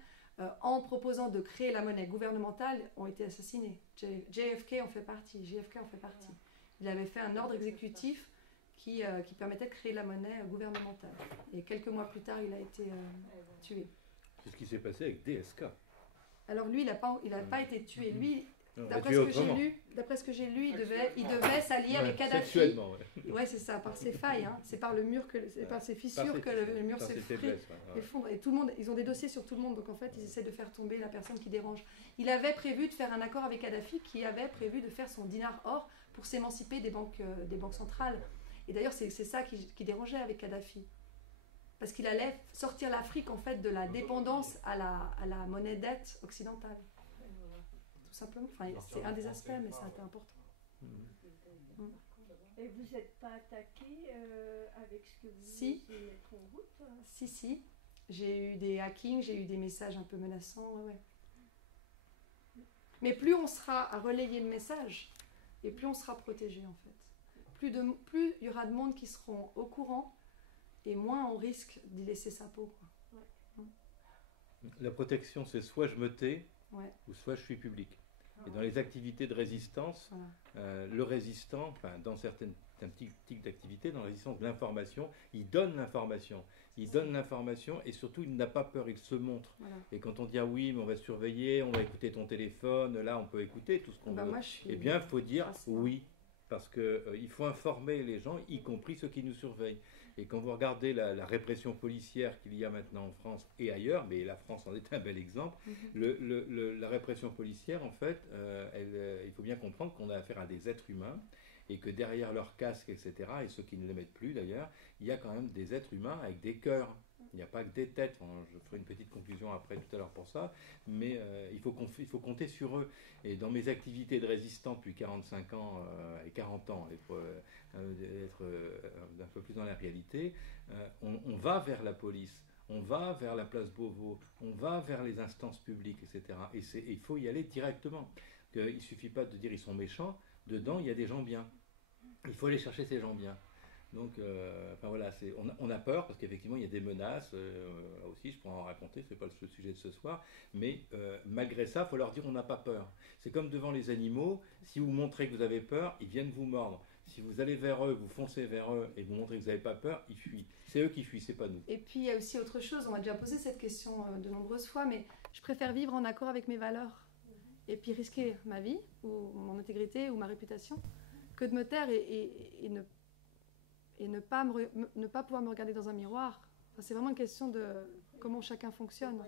en proposant de créer la monnaie gouvernementale, ont été assassinés. JFK en fait partie. Il avait fait un ordre exécutif qui permettait de créer la monnaie gouvernementale. Et quelques mois plus tard, il a été tué. C'est ce qui s'est passé avec DSK. Alors lui, il n'a pas été tué. Lui, d'après ce que j'ai lu, il devait s'allier avec Kadhafi. Sexuellement, ouais, c'est ça, par ses failles. Hein. C'est par le mur par ses fissures que le mur s'effondre. Et tout le monde, ils ont des dossiers sur tout le monde, donc en fait, ils essaient de faire tomber la personne qui dérange. Il avait prévu de faire un accord avec Kadhafi, qui avait prévu de faire son dinar or pour s'émanciper des banques centrales. Et d'ailleurs, c'est ça qui dérangeait avec Kadhafi. Parce qu'il allait sortir l'Afrique en fait de la dépendance à la monnaie dette occidentale. Tout simplement. Enfin, c'est un des aspects, mais ça a été important. Et vous n'êtes pas attaqué avec ce que vous voulez mettre en route? Si. J'ai eu des hackings, j'ai eu des messages un peu menaçants. Ouais. Mais plus on sera à relayer le message, et plus on sera protégé en fait. Plus il y aura de monde qui seront au courant, et moins on risque d'y laisser sa peau. Quoi. La protection, c'est soit je me tais, ou soit je suis public. Et dans les activités de résistance, le résistant, dans certaines types d'activités, dans la résistance de l'information, il donne l'information. Il donne l'information et surtout il n'a pas peur, il se montre. Voilà. Et quand on dit ah oui, mais on va surveiller, on va écouter ton téléphone, là on peut écouter tout ce qu'on veut. Eh bien, il faut dire oui, parce qu'il faut informer les gens, y compris ceux qui nous surveillent. Et quand vous regardez la répression policière qu'il y a maintenant en France et ailleurs, mais la France en est un bel exemple, la répression policière, en fait, il faut bien comprendre qu'on a affaire à des êtres humains et que derrière leur casque, etc., et ceux qui ne le mettent plus d'ailleurs, il y a quand même des êtres humains avec des cœurs. Il n'y a pas que des têtes. Enfin, je ferai une petite conclusion après tout à l'heure pour ça. Mais il faut compter sur eux. Et dans mes activités de résistant depuis 45 ans et 40 ans, être un peu plus dans la réalité, on va vers la police. On va vers la place Beauvau, on va vers les instances publiques, etc. Et il faut y aller directement. Il ne suffit pas de dire ils sont méchants, dedans il y a des gens bien. Il faut aller chercher ces gens bien. Donc, enfin voilà, on a peur parce qu'effectivement il y a des menaces, là aussi je pourrais en raconter, ce n'est pas le sujet de ce soir, mais malgré ça, il faut leur dire on n'a pas peur. C'est comme devant les animaux, si vous montrez que vous avez peur, ils viennent vous mordre. Si vous allez vers eux, vous foncez vers eux et vous montrez que vous n'avez pas peur, ils fuient. C'est eux qui fuient, c'est pas nous. Et puis il y a aussi autre chose, on m'a déjà posé cette question de nombreuses fois, mais je préfère vivre en accord avec mes valeurs et puis risquer ma vie ou mon intégrité ou ma réputation que de me taire et ne pas pouvoir me regarder dans un miroir. Enfin, c'est vraiment une question de comment chacun fonctionne.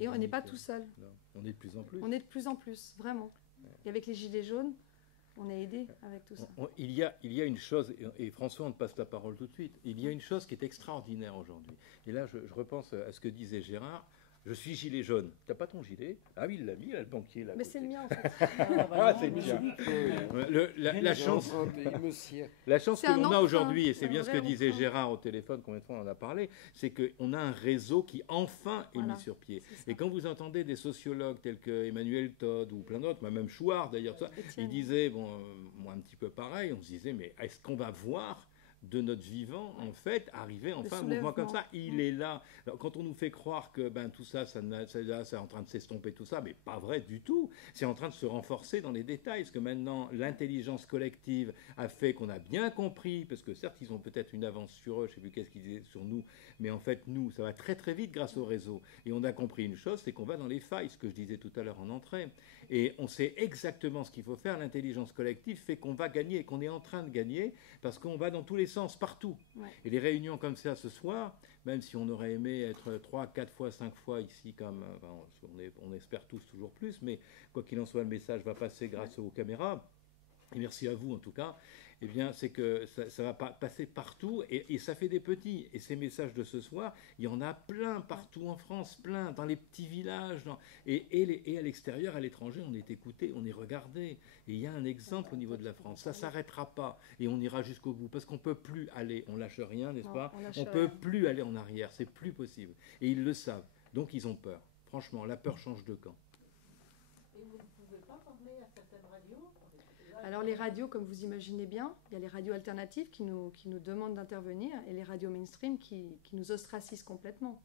Et on n'est pas tout seul. Non, on est de plus en plus. On est de plus en plus, vraiment. Et avec les gilets jaunes, on est aidé avec tout ça. Il y a une chose, et François, on te passe la parole tout de suite, il y a une chose qui est extraordinaire aujourd'hui. Et là, je repense à ce que disait Gérard. Je suis gilet jaune. T'as pas ton gilet? Ah oui, il l'a mis, là, le banquier. Là, mais c'est le mien, en fait. C'est le tien. La chance que l'on a aujourd'hui, et c'est bien ce que disait Gérard au téléphone, combien de fois on en a parlé, c'est qu'on a un réseau qui enfin est mis sur pied. Et quand vous entendez des sociologues tels que Emmanuel Todd ou plein d'autres, même Chouard d'ailleurs, ils disaient, moi un petit peu pareil, on se disait, mais est-ce qu'on va voir de notre vivant, en fait, arriver enfin à un mouvement comme ça? Il est là. Alors, quand on nous fait croire que tout ça, c'est en train de s'estomper, tout ça, mais pas vrai du tout. C'est en train de se renforcer dans les détails, parce que maintenant, l'intelligence collective a fait qu'on a bien compris, parce que certes, ils ont peut-être une avance sur eux, je ne sais plus qu'est-ce qu'ils disaient sur nous, mais en fait, nous, ça va très très vite grâce au réseau. Et on a compris une chose, c'est qu'on va dans les failles, ce que je disais tout à l'heure en entrée. Et on sait exactement ce qu'il faut faire. L'intelligence collective fait qu'on va gagner, qu'on est en train de gagner, parce qu'on va dans tous les sens, partout. Ouais. Et les réunions comme ça ce soir, même si on aurait aimé être 3, 4 fois, 5 fois ici, comme on espère tous toujours plus, mais quoi qu'il en soit, le message va passer grâce aux caméras. Et merci à vous en tout cas. Eh bien, c'est que ça va passer partout et ça fait des petits. Et ces messages de ce soir, il y en a plein partout en France, plein, dans les petits villages. Et à l'extérieur, à l'étranger, on est écouté, on est regardé. Et il y a un exemple au niveau de la France. Ça ne s'arrêtera pas et on ira jusqu'au bout. Parce qu'on ne peut plus aller, on lâche rien, n'est-ce pas? On ne peut plus aller en arrière, c'est plus possible. Et ils le savent. Donc ils ont peur. Franchement, la peur change de camp. Et vous ne pouvez pas parler à certaines radios? Alors les radios, comme vous imaginez bien, il y a les radios alternatives qui nous demandent d'intervenir et les radios mainstream qui nous ostracisent complètement.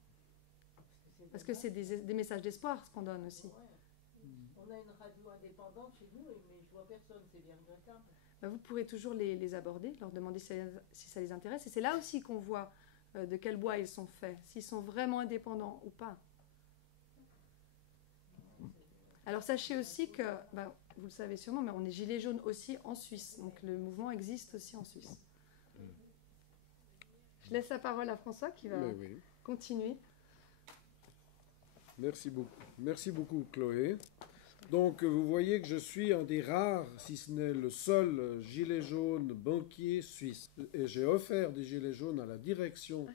Parce que c'est des messages d'espoir ce qu'on donne aussi. Ouais. On a une radio indépendante chez nous, mais je vois personne, c'est bien regrettable. Vous pourrez toujours les aborder, leur demander si ça les intéresse. Et c'est là aussi qu'on voit de quel bois ils sont faits, s'ils sont vraiment indépendants ou pas. Alors sachez aussi que, vous le savez sûrement, mais on est gilets jaunes aussi en Suisse. Donc le mouvement existe aussi en Suisse. Je laisse la parole à François qui va continuer. Merci beaucoup. Merci beaucoup Chloé. Donc vous voyez que je suis un des rares, si ce n'est le seul gilet jaune banquier suisse. Et j'ai offert des gilets jaunes à la direction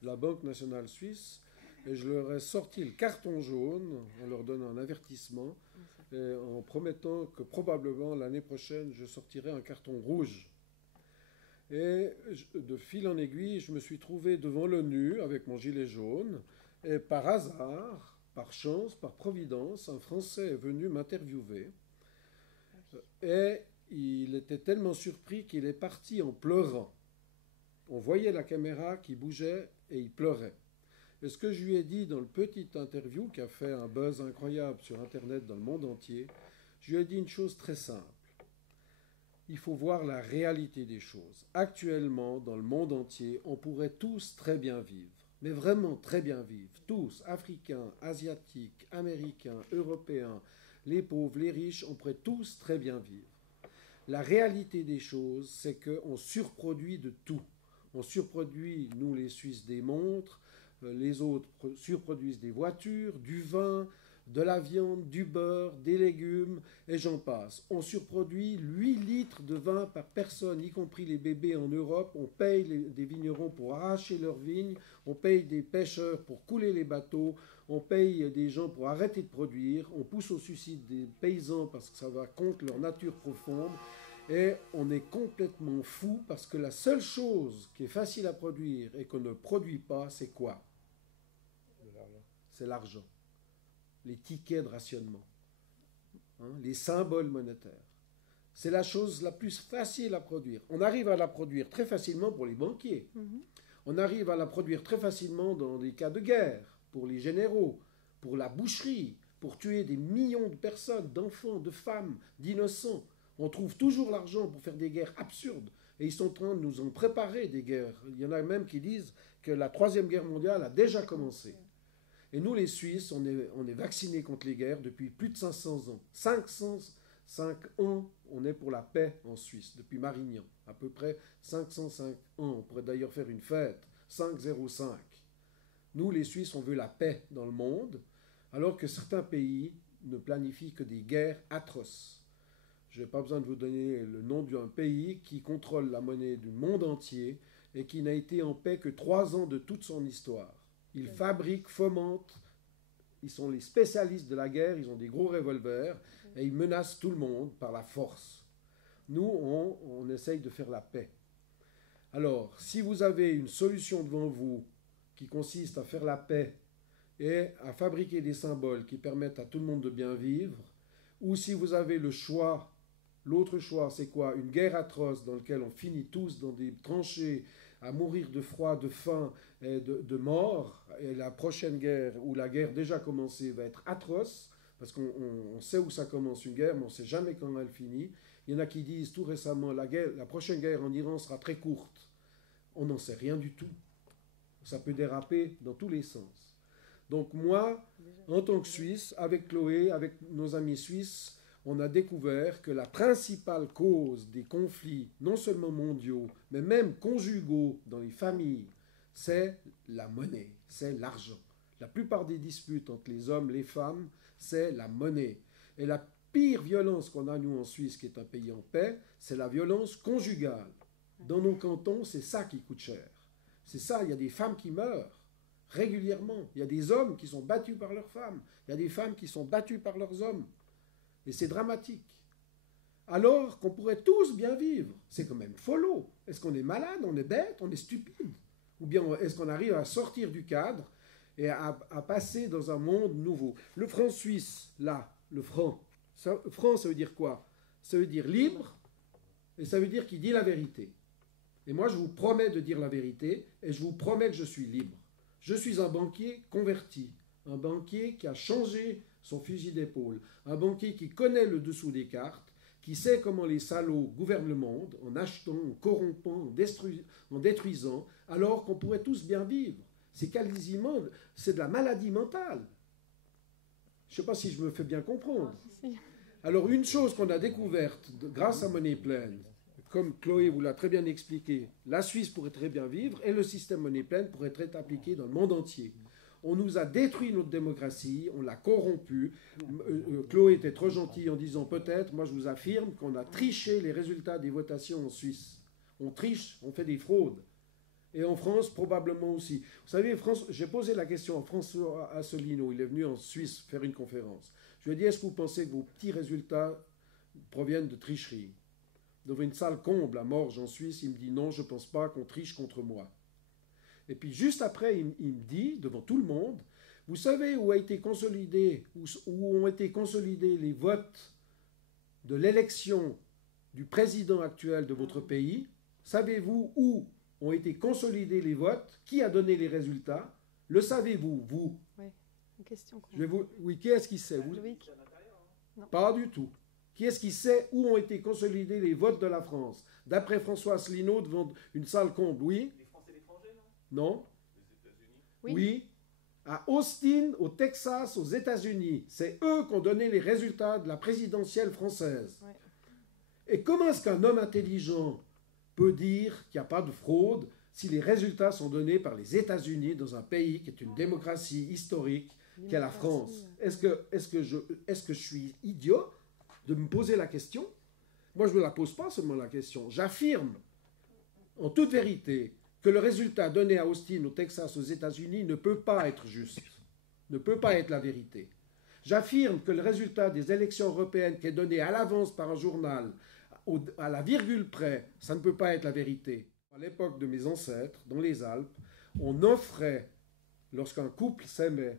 de la Banque nationale suisse. Et je leur ai sorti le carton jaune en leur donnant un avertissement et en promettant que probablement l'année prochaine, je sortirai un carton rouge. Et de fil en aiguille, je me suis trouvé devant l'ONU avec mon gilet jaune. Et par hasard, par chance, par providence, un Français est venu m'interviewer. Et il était tellement surpris qu'il est parti en pleurant. On voyait la caméra qui bougeait et il pleurait. Et ce que je lui ai dit dans le petit interview qui a fait un buzz incroyable sur Internet dans le monde entier, je lui ai dit une chose très simple. Il faut voir la réalité des choses. Actuellement, dans le monde entier, on pourrait tous très bien vivre. Mais vraiment très bien vivre. Tous, Africains, Asiatiques, Américains, Européens, les pauvres, les riches, on pourrait tous très bien vivre. La réalité des choses, c'est qu'on surproduit de tout. On surproduit, nous les Suisses, des montres. Les autres surproduisent des voitures, du vin, de la viande, du beurre, des légumes, et j'en passe. On surproduit 8 litres de vin par personne, y compris les bébés en Europe. On paye des vignerons pour arracher leurs vignes, on paye des pêcheurs pour couler les bateaux, on paye des gens pour arrêter de produire, on pousse au suicide des paysans parce que ça va contre leur nature profonde, et on est complètement fou parce que la seule chose qui est facile à produire et qu'on ne produit pas, c'est quoi? C'est l'argent. Les tickets de rationnement, les symboles monétaires. C'est la chose la plus facile à produire. On arrive à la produire très facilement pour les banquiers. On arrive à la produire très facilement dans des cas de guerre, pour les généraux, pour la boucherie, pour tuer des millions de personnes, d'enfants, de femmes, d'innocents. On trouve toujours l'argent pour faire des guerres absurdes. Et ils sont en train de nous en préparer des guerres. Il y en a même qui disent que la Troisième Guerre mondiale a déjà commencé. Et nous, les Suisses, on est vaccinés contre les guerres depuis plus de 500 ans. 505 ans, on est pour la paix en Suisse, depuis Marignan. À peu près 505 ans. On pourrait d'ailleurs faire une fête, 505. Nous, les Suisses, on veut la paix dans le monde, alors que certains pays ne planifient que des guerres atroces. Je n'ai pas besoin de vous donner le nom d'un pays qui contrôle la monnaie du monde entier et qui n'a été en paix que 3 ans de toute son histoire. Ils fabriquent, fomentent, ils sont les spécialistes de la guerre, ils ont des gros revolvers et ils menacent tout le monde par la force. Nous, on essaye de faire la paix. Alors, si vous avez une solution devant vous qui consiste à faire la paix et à fabriquer des symboles qui permettent à tout le monde de bien vivre, ou si vous avez le choix, l'autre choix, c'est quoi? Une guerre atroce dans laquelle on finit tous dans des tranchées à mourir de froid, de faim et de mort, et la prochaine guerre, ou la guerre déjà commencée, va être atroce, parce qu'on sait où ça commence une guerre, mais on ne sait jamais quand elle finit. Il y en a qui disent tout récemment, la prochaine guerre en Iran sera très courte. On n'en sait rien du tout. Ça peut déraper dans tous les sens. Donc moi, en tant que Suisse, avec Chloé, avec nos amis suisses, on a découvert que la principale cause des conflits, non seulement mondiaux, mais même conjugaux dans les familles, c'est la monnaie, c'est l'argent. La plupart des disputes entre les hommes et les femmes, c'est la monnaie. Et la pire violence qu'on a, nous, en Suisse, qui est un pays en paix, c'est la violence conjugale. Dans nos cantons, c'est ça qui coûte cher. C'est ça, il y a des femmes qui meurent régulièrement. Il y a des hommes qui sont battus par leurs femmes. Il y a des femmes qui sont battues par leurs hommes. Et c'est dramatique. Alors qu'on pourrait tous bien vivre. C'est quand même follo. Est-ce qu'on est malade, on est bête, on est stupide? Ou bien est-ce qu'on arrive à sortir du cadre et à passer dans un monde nouveau? Le franc suisse, là, le franc. Franc, ça veut dire quoi? Ça veut dire libre, et ça veut dire qu'il dit la vérité. Et moi, je vous promets de dire la vérité, et je vous promets que je suis libre. Je suis un banquier converti, un banquier qui a changé son fusil d'épaule, un banquier qui connaît le dessous des cartes, qui sait comment les salauds gouvernent le monde, en achetant, en corrompant, en détruisant, alors qu'on pourrait tous bien vivre. C'est quasiment, c'est de la maladie mentale. Je ne sais pas si je me fais bien comprendre. Alors une chose qu'on a découverte grâce à Monnaie Pleine, comme Chloé vous l'a très bien expliqué, la Suisse pourrait très bien vivre et le système Monnaie Pleine pourrait être appliqué dans le monde entier. On nous a détruit notre démocratie, on l'a corrompue. Chloé était trop gentille en disant peut-être, moi je vous affirme qu'on a triché les résultats des votations en Suisse. On triche, on fait des fraudes. Et en France, probablement aussi. Vous savez, j'ai posé la question à François Asselineau, il est venu en Suisse faire une conférence. Je lui ai dit, est-ce que vous pensez que vos petits résultats proviennent de tricherie? Dans une salle comble à Morges en Suisse, il me dit non, je ne pense pas qu'on triche contre moi. Et puis juste après, il me dit, devant tout le monde, vous savez où ont été consolidés les votes de l'élection du président actuel de votre pays? Savez-vous où ont été consolidés les votes? Qui a donné les résultats? Le savez-vous, vous? Oui, une question. Oui, qui est-ce qui sait? Vous? Pas du tout. Qui est-ce qui sait où ont été consolidés les votes de la France? D'après François Asselineau, devant une salle comble, oui? Les Français l'étranger, non? Non. Les États-Unis? Oui. À Austin, au Texas, aux États-Unis. C'est eux qui ont donné les résultats de la présidentielle française. Ouais. Et comment est-ce qu'un homme intelligent peut dire qu'il n'y a pas de fraude si les résultats sont donnés par les États-Unis dans un pays qui est une démocratie historique qu'est la France. Est-ce que je suis idiot de me poser la question? Moi, je ne me la pose pas seulement la question. J'affirme, en toute vérité, que le résultat donné à Austin, au Texas, aux États-Unis, ne peut pas être juste, ne peut pas être la vérité. J'affirme que le résultat des élections européennes qui est donné à l'avance par un journal, à la virgule près, ça ne peut pas être la vérité. À l'époque de mes ancêtres, dans les Alpes, on offrait, lorsqu'un couple s'aimait,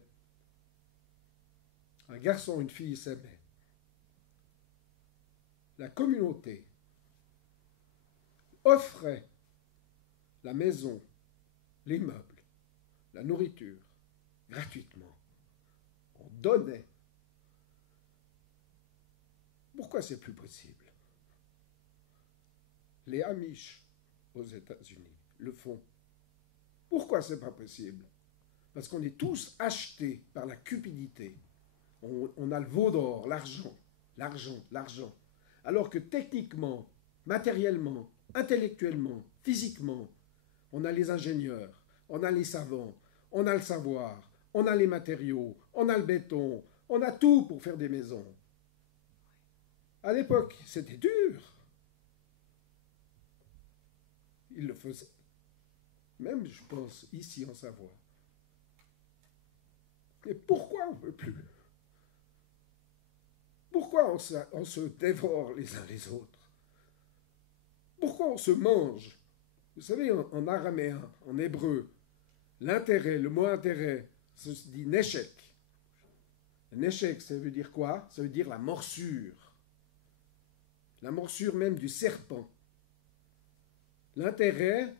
un garçon et une fille s'aimaient, la communauté offrait la maison, les meubles, la nourriture, gratuitement. On donnait. Pourquoi c'est plus possible? Les Amish aux États-Unis le font. Pourquoi c'est pas possible? Parce qu'on est tous achetés par la cupidité. On a le veau d'or, l'argent, l'argent, l'argent. Alors que techniquement, matériellement, intellectuellement, physiquement, on a les ingénieurs, on a les savants, on a le savoir, on a les matériaux, on a le béton, on a tout pour faire des maisons. À l'époque, c'était dur. Ils le faisaient. Même, je pense, ici en Savoie. Et pourquoi on ne peut plus? Pourquoi on se dévore les uns les autres? Pourquoi on se mange? Vous savez, en araméen, en hébreu, l'intérêt, le mot intérêt, ça se dit neshek. Neshek, ça veut dire quoi? Ça veut dire la morsure. La morsure même du serpent. L'intérêt,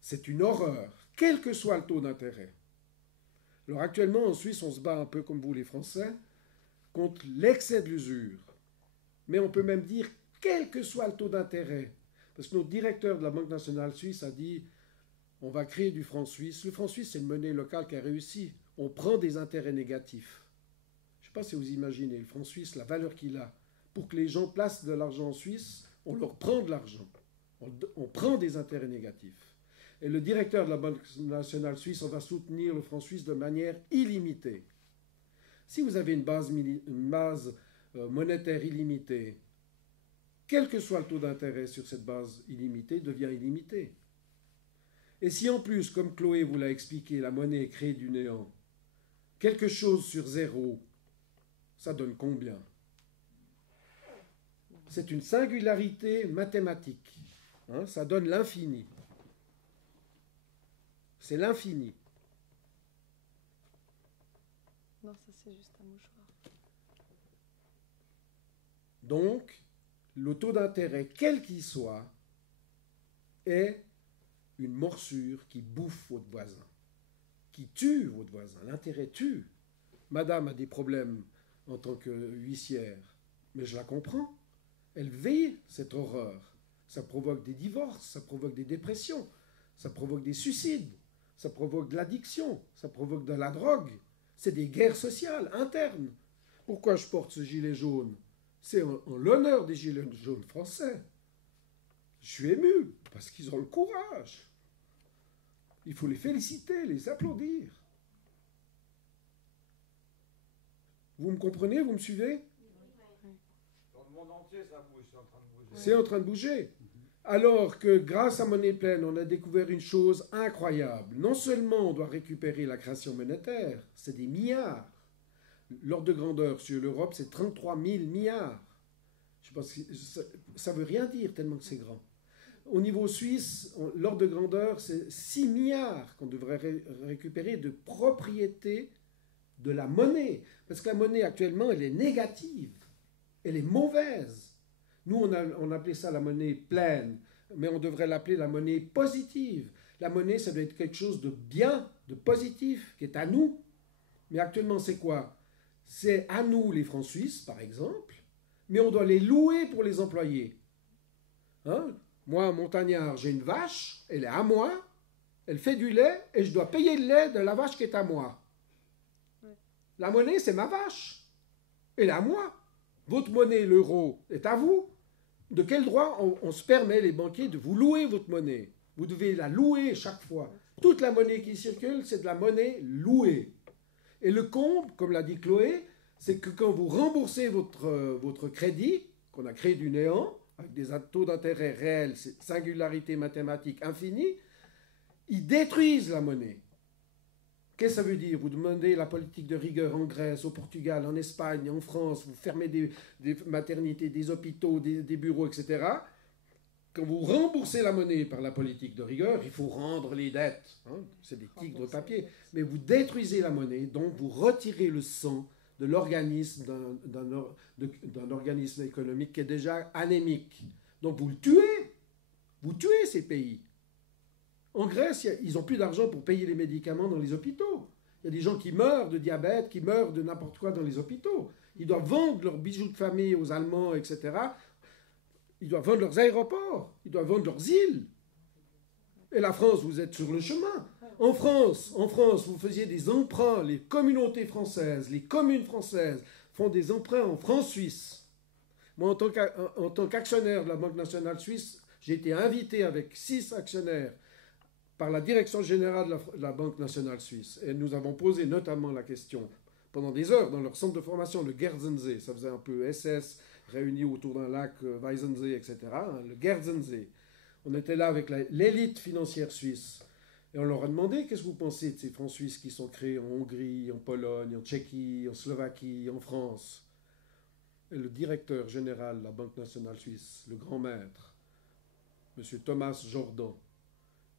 c'est une horreur, quel que soit le taux d'intérêt. Alors actuellement, en Suisse, on se bat un peu comme vous les Français, contre l'excès de l'usure. Mais on peut même dire, quel que soit le taux d'intérêt, parce que notre directeur de la Banque nationale suisse a dit, on va créer du franc suisse. Le franc suisse, c'est une monnaie locale qui a réussi. On prend des intérêts négatifs. Je ne sais pas si vous imaginez, le franc suisse, la valeur qu'il a. Pour que les gens placent de l'argent en Suisse, on leur prend de l'argent. On prend des intérêts négatifs. Et le directeur de la Banque nationale suisse, on va soutenir le franc suisse de manière illimitée. Si vous avez une base monétaire illimitée, quel que soit le taux d'intérêt sur cette base illimitée, devient illimité. Et si en plus, comme Chloé vous l'a expliqué, la monnaie est créée du néant, quelque chose sur zéro, ça donne combien? C'est une singularité mathématique. Hein, ça donne l'infini. C'est l'infini. Non, ça c'est juste un mouchoir. Donc, le taux d'intérêt, quel qu'il soit, est une morsure qui bouffe votre voisin, qui tue votre voisin. L'intérêt tue. Madame a des problèmes en tant que huissière, mais je la comprends. Elle vit cette horreur. Ça provoque des divorces, ça provoque des dépressions, ça provoque des suicides, ça provoque de l'addiction, ça provoque de la drogue. C'est des guerres sociales internes. Pourquoi je porte ce gilet jaune? C'est en l'honneur des gilets jaunes français. Je suis ému parce qu'ils ont le courage. Il faut les féliciter, les applaudir. Vous me comprenez? Vous me suivez? Dans le monde entier, ça bouge, c'est en train de bouger. C'est en train de bouger. Alors que grâce à Monnaie Pleine, on a découvert une chose incroyable. Non seulement on doit récupérer la création monétaire, c'est des milliards. L'ordre de grandeur sur l'Europe, c'est 33 000 milliards. Je sais pas si ça veut rien dire tellement que c'est grand. Au niveau suisse, l'ordre de grandeur, c'est 6 milliards qu'on devrait récupérer de propriété de la monnaie. Parce que la monnaie, actuellement, elle est négative. Elle est mauvaise. Nous, on appelait ça la monnaie pleine, mais on devrait l'appeler la monnaie positive. La monnaie, ça doit être quelque chose de bien, de positif, qui est à nous. Mais actuellement, c'est quoi? C'est à nous, les francs suisses, par exemple, mais on doit les louer pour les employés. Hein? Moi, montagnard, j'ai une vache, elle est à moi, elle fait du lait, et je dois payer le lait de la vache qui est à moi. La monnaie, c'est ma vache. Elle est à moi. Votre monnaie, l'euro, est à vous. De quel droit on se permet, les banquiers, de vous louer votre monnaie? Vous devez la louer chaque fois. Toute la monnaie qui circule, c'est de la monnaie louée. Et le comble, comme l'a dit Chloé, c'est que quand vous remboursez votre crédit, qu'on a créé du néant, avec des taux d'intérêt réels, singularité mathématique infinie, ils détruisent la monnaie. Qu'est-ce que ça veut dire? Vous demandez la politique de rigueur en Grèce, au Portugal, en Espagne, en France, vous fermez des maternités, des hôpitaux, des bureaux, etc. Quand vous remboursez la monnaie par la politique de rigueur, il faut rendre les dettes. Hein, c'est des tigres de papier. Mais vous détruisez la monnaie, donc vous retirez le sang de l'organisme d'un organisme économique qui est déjà anémique. Donc vous le tuez. Vous tuez ces pays. En Grèce, ils n'ont plus d'argent pour payer les médicaments dans les hôpitaux. Il y a des gens qui meurent de diabète, qui meurent de n'importe quoi dans les hôpitaux. Ils doivent vendre leurs bijoux de famille aux Allemands, etc. Ils doivent vendre leurs aéroports. Ils doivent vendre leurs îles. Et la France, vous êtes sur le chemin. En France, vous faisiez des emprunts. Les communautés françaises, les communes françaises font des emprunts en francs suisses. Moi, en tant qu'actionnaire de la Banque nationale suisse, j'ai été invité avec 6 actionnaires par la direction générale de la Banque nationale suisse. Et nous avons posé notamment la question pendant des heures dans leur centre de formation, le Gerdensee. Ça faisait un peu SS, réunis autour d'un lac, Weissensee, etc. Hein, le Gerdensee. On était là avec l'élite financière suisse. Et on leur a demandé, qu'est-ce que vous pensez de ces francs suisses qui sont créés en Hongrie, en Pologne, en Tchéquie, en Slovaquie, en France? Et le directeur général de la Banque nationale suisse, le grand maître, M. Thomas Jordan,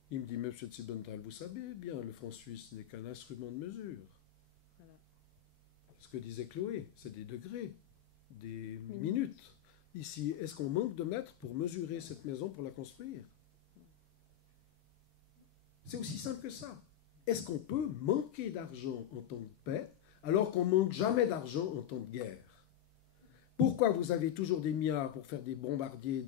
il me dit, M. Tsibenthal, vous savez bien, le franc suisse n'est qu'un instrument de mesure. Voilà. Ce que disait Chloé, c'est des degrés, des minutes. Ici, est-ce qu'on manque de mètres pour mesurer cette maison, pour la construire? C'est aussi simple que ça. Est-ce qu'on peut manquer d'argent en temps de paix alors qu'on ne manque jamais d'argent en temps de guerre? Pourquoi vous avez toujours des milliards pour faire des bombardiers,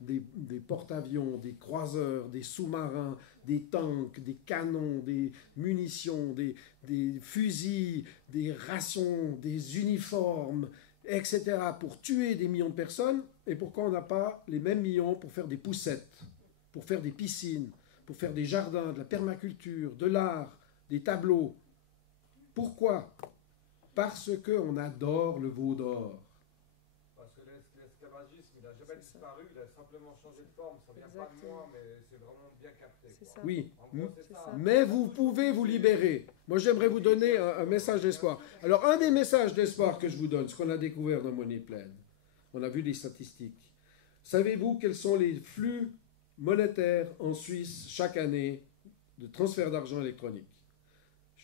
des porte-avions, des croiseurs, des sous-marins, des tanks, des canons, des munitions, des fusils, des rations, des uniformes, etc. pour tuer des millions de personnes? Et pourquoi on n'a pas les mêmes millions pour faire des poussettes, pour faire des piscines, pour faire des jardins, de la permaculture, de l'art, des tableaux? Pourquoi? Parce qu'on adore le veau d'or. L'esclavagisme, il n'a jamais disparu, il a simplement changé de forme. Ça ne vient pas de moi, mais c'est vraiment bien capté. Oui, mais vous pouvez vous libérer. Moi, j'aimerais vous donner un message d'espoir. Alors, un des messages d'espoir que je vous donne, ce qu'on a découvert dans Money Plan, on a vu des statistiques. Savez-vous quels sont les flux monétaires en Suisse chaque année de transfert d'argent électronique?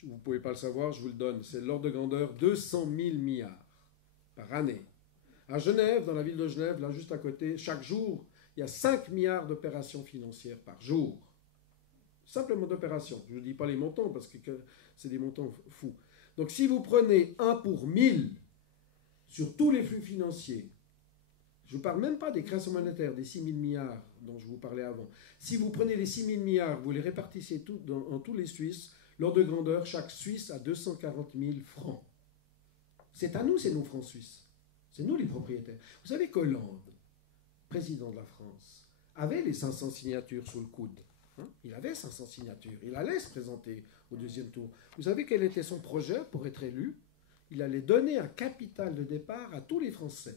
Vous ne pouvez pas le savoir, je vous le donne. C'est l'ordre de grandeur 200 000 milliards par année. À Genève, dans la ville de Genève, là juste à côté, chaque jour, il y a 5 milliards d'opérations financières par jour. Simplement d'opérations. Je ne dis pas les montants parce que c'est des montants fous. Donc si vous prenez 1 pour 1000 sur tous les flux financiers, je ne parle même pas des créations monétaires, des 6 000 milliards dont je vous parlais avant. Si vous prenez les 6 000 milliards, vous les répartissez en tous les Suisses, l'ordre de grandeur, chaque Suisse a 240 000 francs. C'est à nous, c'est nos francs suisses. C'est nous les propriétaires. Vous savez qu'Hollande, président de la France, avait les 500 signatures sous le coude. Hein? Il avait 500 signatures. Il allait se présenter au deuxième tour. Vous savez quel était son projet pour être élu? Il allait donner un capital de départ à tous les Français.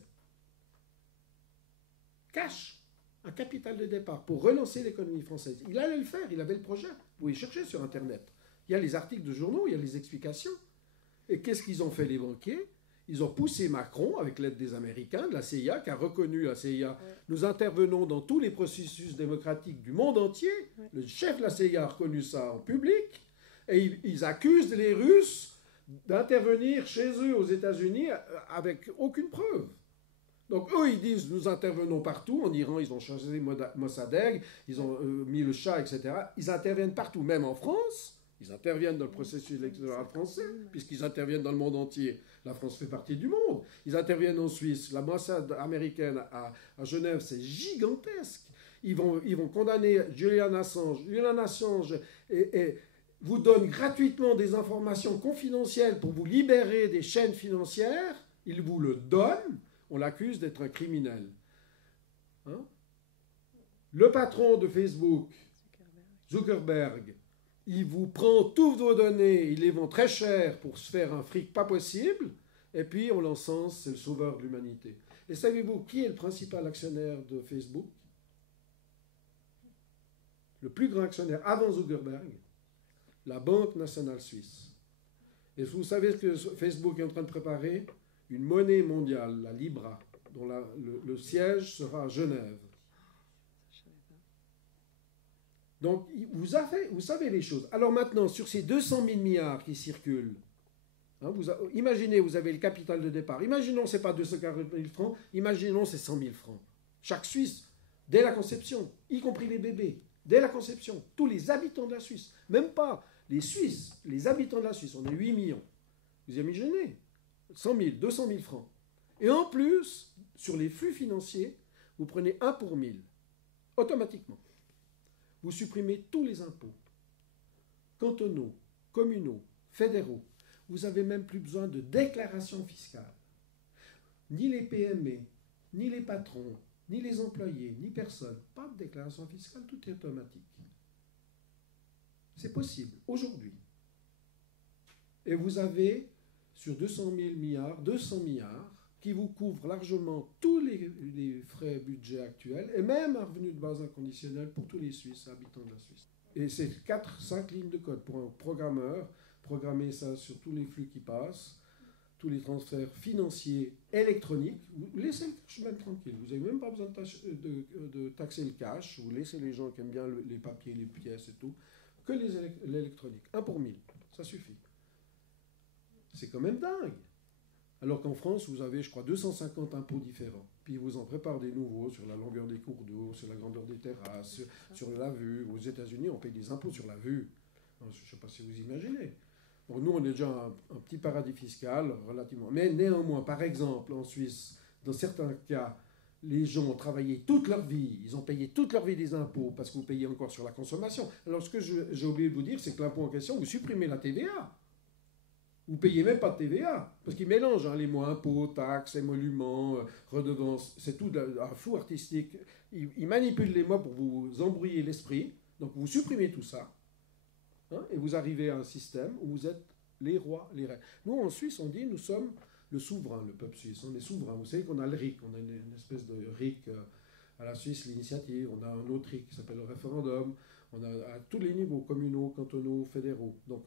Cash, un capital de départ pour relancer l'économie française. Il allait le faire, il avait le projet. Vous pouvez chercher sur Internet. Il y a les articles de journaux, il y a les explications. Et qu'est-ce qu'ils ont fait les banquiers? Ils ont poussé Macron, avec l'aide des Américains, de la CIA, qui a reconnu la CIA. Nous intervenons dans tous les processus démocratiques du monde entier. Le chef de la CIA a reconnu ça en public. Et ils accusent les Russes d'intervenir chez eux aux États-Unis avec aucune preuve. Donc eux, ils disent, nous intervenons partout. En Iran, ils ont changé Mossadegh, ils ont mis le Shah, etc. Ils interviennent partout, même en France. Ils interviennent dans le processus électoral français, puisqu'ils interviennent dans le monde entier. La France fait partie du monde. Ils interviennent en Suisse. La Mossad américaine à Genève, c'est gigantesque. Ils vont condamner Julian Assange. Julian Assange vous donne gratuitement des informations confidentielles pour vous libérer des chaînes financières. Il vous le donne. On l'accuse d'être un criminel. Hein? Le patron de Facebook, Zuckerberg, il vous prend toutes vos données, il les vend très cher pour se faire un fric pas possible, et puis on l'encense, c'est le sauveur de l'humanité. Et savez-vous qui est le principal actionnaire de Facebook? Le plus grand actionnaire avant Zuckerberg, la Banque nationale suisse. Et vous savez que Facebook est en train de préparer une monnaie mondiale, la Libra, dont le siège sera à Genève. Donc, vous savez les choses. Alors maintenant, sur ces 200 000 milliards qui circulent, hein, imaginez, vous avez le capital de départ. Imaginons, ce n'est pas 240 000 francs, imaginons, c'est 100 000 francs. Chaque Suisse, dès la conception, y compris les bébés, dès la conception, tous les habitants de la Suisse, même pas les Suisses, les habitants de la Suisse, on est 8 millions. Vous imaginez 100 000, 200 000 francs. Et en plus, sur les flux financiers, vous prenez 1 pour 1000, automatiquement. Vous supprimez tous les impôts, cantonaux, communaux, fédéraux. Vous n'avez même plus besoin de déclaration fiscale. Ni les PME, ni les patrons, ni les employés, ni personne. Pas de déclaration fiscale, tout est automatique. C'est possible, aujourd'hui. Et vous avez, sur 200 000 milliards, 200 milliards, qui vous couvrent largement tous les frais budget actuels, et même un revenu de base inconditionnel pour tous les Suisses, habitants de la Suisse. Et c'est 4-5 lignes de code pour un programmeur, programmer ça sur tous les flux qui passent, tous les transferts financiers électroniques. Vous laissez le cash même tranquille, vous n'avez même pas besoin de taxer le cash, vous laissez les gens qui aiment bien les papiers, les pièces et tout, que l'électronique. 1 pour 1000, ça suffit. C'est quand même dingue. Alors qu'en France, vous avez, je crois, 250 impôts différents. Puis ils vous en préparent des nouveaux sur la longueur des cours d'eau, sur la grandeur des terrasses, sur la vue. Aux États-Unis, on paye des impôts sur la vue. Je ne sais pas si vous imaginez. Bon, nous, on est déjà un petit paradis fiscal, relativement. Mais néanmoins, par exemple, en Suisse, dans certains cas, les gens ont travaillé toute leur vie, ils ont payé toute leur vie des impôts parce que vous payez encore sur la consommation. Alors, ce que j'ai oublié de vous dire, c'est que l'impôt en question, vous supprimez la TVA. Vous ne payez même pas de TVA, parce qu'ils mélangent les mots impôts, taxes, émoluments, redevances, c'est tout un flou artistique. Ils manipulent les mots pour vous embrouiller l'esprit, donc vous supprimez tout ça, hein, et vous arrivez à un système où vous êtes les rois, les reines. Nous, en Suisse, on dit, nous sommes le souverain, le peuple suisse, on est souverain. Vous savez qu'on a le RIC, on a une espèce de RIC à la Suisse, l'initiative, on a un autre RIC qui s'appelle le référendum. On a à tous les niveaux, communaux, cantonaux, fédéraux. Donc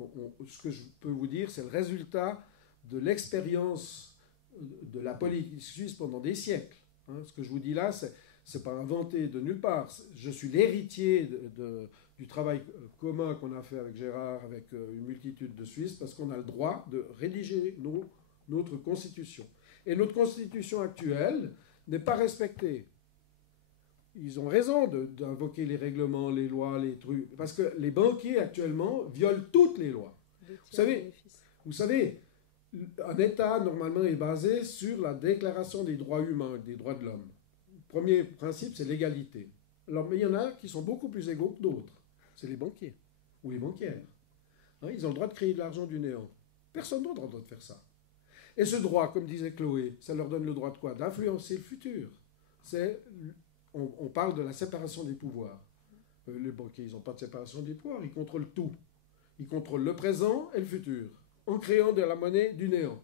ce que je peux vous dire, c'est le résultat de l'expérience de la politique suisse pendant des siècles. Hein. Ce que je vous dis là, c'est pas inventé de nulle part. Je suis l'héritier du travail commun qu'on a fait avec Gérard, avec une multitude de Suisses, parce qu'on a le droit de rédiger notre constitution. Et notre constitution actuelle n'est pas respectée. Ils ont raison d'invoquer les règlements, les lois, les trucs. Parce que les banquiers, actuellement, violent toutes les lois. Vous savez, un État, normalement, est basé sur la déclaration des droits humains, des droits de l'homme. Le premier principe, c'est l'égalité. Alors, mais il y en a qui sont beaucoup plus égaux que d'autres. C'est les banquiers ou les banquières. Hein, ils ont le droit de créer de l'argent du néant. Personne d'autre n'a le droit de faire ça. Et ce droit, comme disait Chloé, ça leur donne le droit de quoi? D'influencer le futur. On parle de la séparation des pouvoirs. Les banquiers, ils n'ont pas de séparation des pouvoirs, ils contrôlent tout. Ils contrôlent le présent et le futur, en créant de la monnaie du néant.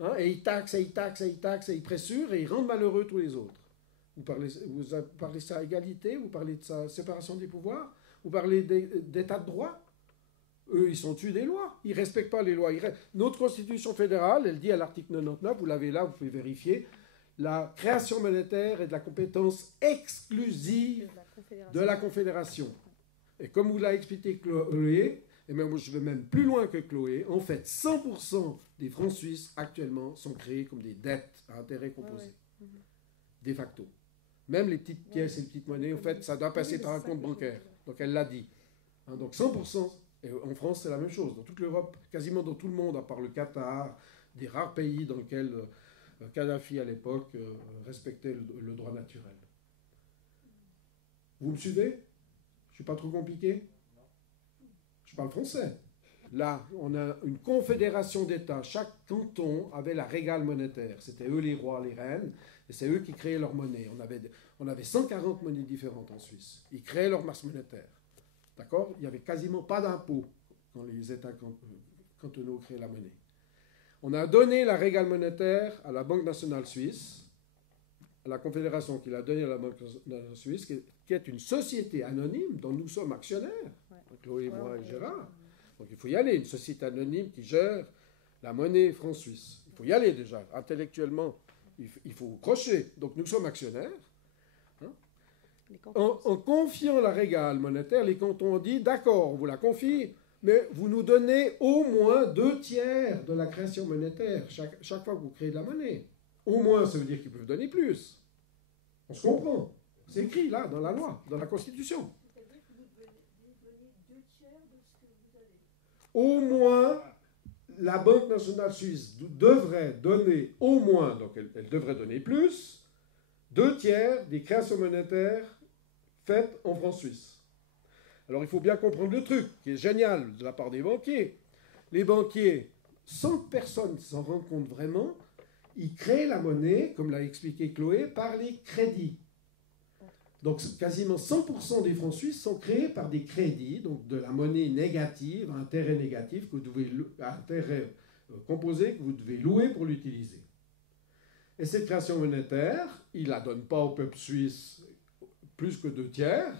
Hein, et ils taxent, et ils taxent, et ils taxent, et ils pressurent, et ils rendent malheureux tous les autres. Vous parlez de ça égalité, vous parlez de sa séparation des pouvoirs, vous parlez d'état de droit. Eux, ils sont tués des lois, ils ne respectent pas les lois. Notre Constitution fédérale, elle dit à l'article 99, vous l'avez là, vous pouvez vérifier, la création monétaire est de la compétence exclusive de la Confédération. Et comme vous l'a expliqué Chloé, et même moi je vais même plus loin que Chloé, en fait 100% des francs suisses actuellement sont créés comme des dettes à intérêt composé. De facto. Même les petites pièces et les petites monnaies, en fait, ça doit passer par un compte bancaire. Donc elle l'a dit. Hein, donc 100%, et en France c'est la même chose. Dans toute l'Europe, quasiment dans tout le monde, à part le Qatar, des rares pays dans lesquels... Kadhafi, à l'époque, respectait le droit naturel. Vous me suivez? Je ne suis pas trop compliqué? Je parle français. Là, on a une confédération d'États. Chaque canton avait la régale monétaire. C'était eux les rois, les reines, et c'est eux qui créaient leur monnaie. On avait 140 monnaies différentes en Suisse. Ils créaient leur masse monétaire. D'accord? Il n'y avait quasiment pas d'impôt quand les États cantonaux créaient la monnaie. On a donné la régale monétaire à la Banque nationale suisse, à la Confédération qui l'a donnée à la Banque nationale suisse, qui est une société anonyme dont nous sommes actionnaires, Chloé, moi et Gérard. Donc il faut y aller, une société anonyme qui gère la monnaie franc suisse. Il faut y aller déjà, intellectuellement, il faut crocher. Donc nous sommes actionnaires. En confiant la régale monétaire, les cantons ont dit, d'accord, on vous la confie, mais vous nous donnez au moins 2/3 de la création monétaire chaque fois que vous créez de la monnaie. Au moins, ça veut dire qu'ils peuvent donner plus. On se comprend. C'est écrit là, dans la loi, dans la Constitution. Au moins, la Banque nationale suisse devrait donner au moins, donc elle devrait donner plus, 2/3 des créations monétaires faites en francs suisses. Alors il faut bien comprendre le truc, qui est génial de la part des banquiers. Les banquiers, sans que personne s'en rende compte vraiment, ils créent la monnaie, comme l'a expliqué Chloé, par les crédits. Donc quasiment 100% des francs suisses sont créés par des crédits, donc de la monnaie négative, intérêt négatif, intérêt composé que vous devez louer pour l'utiliser. Et cette création monétaire, ils ne la donnent pas au peuple suisse plus que 2/3,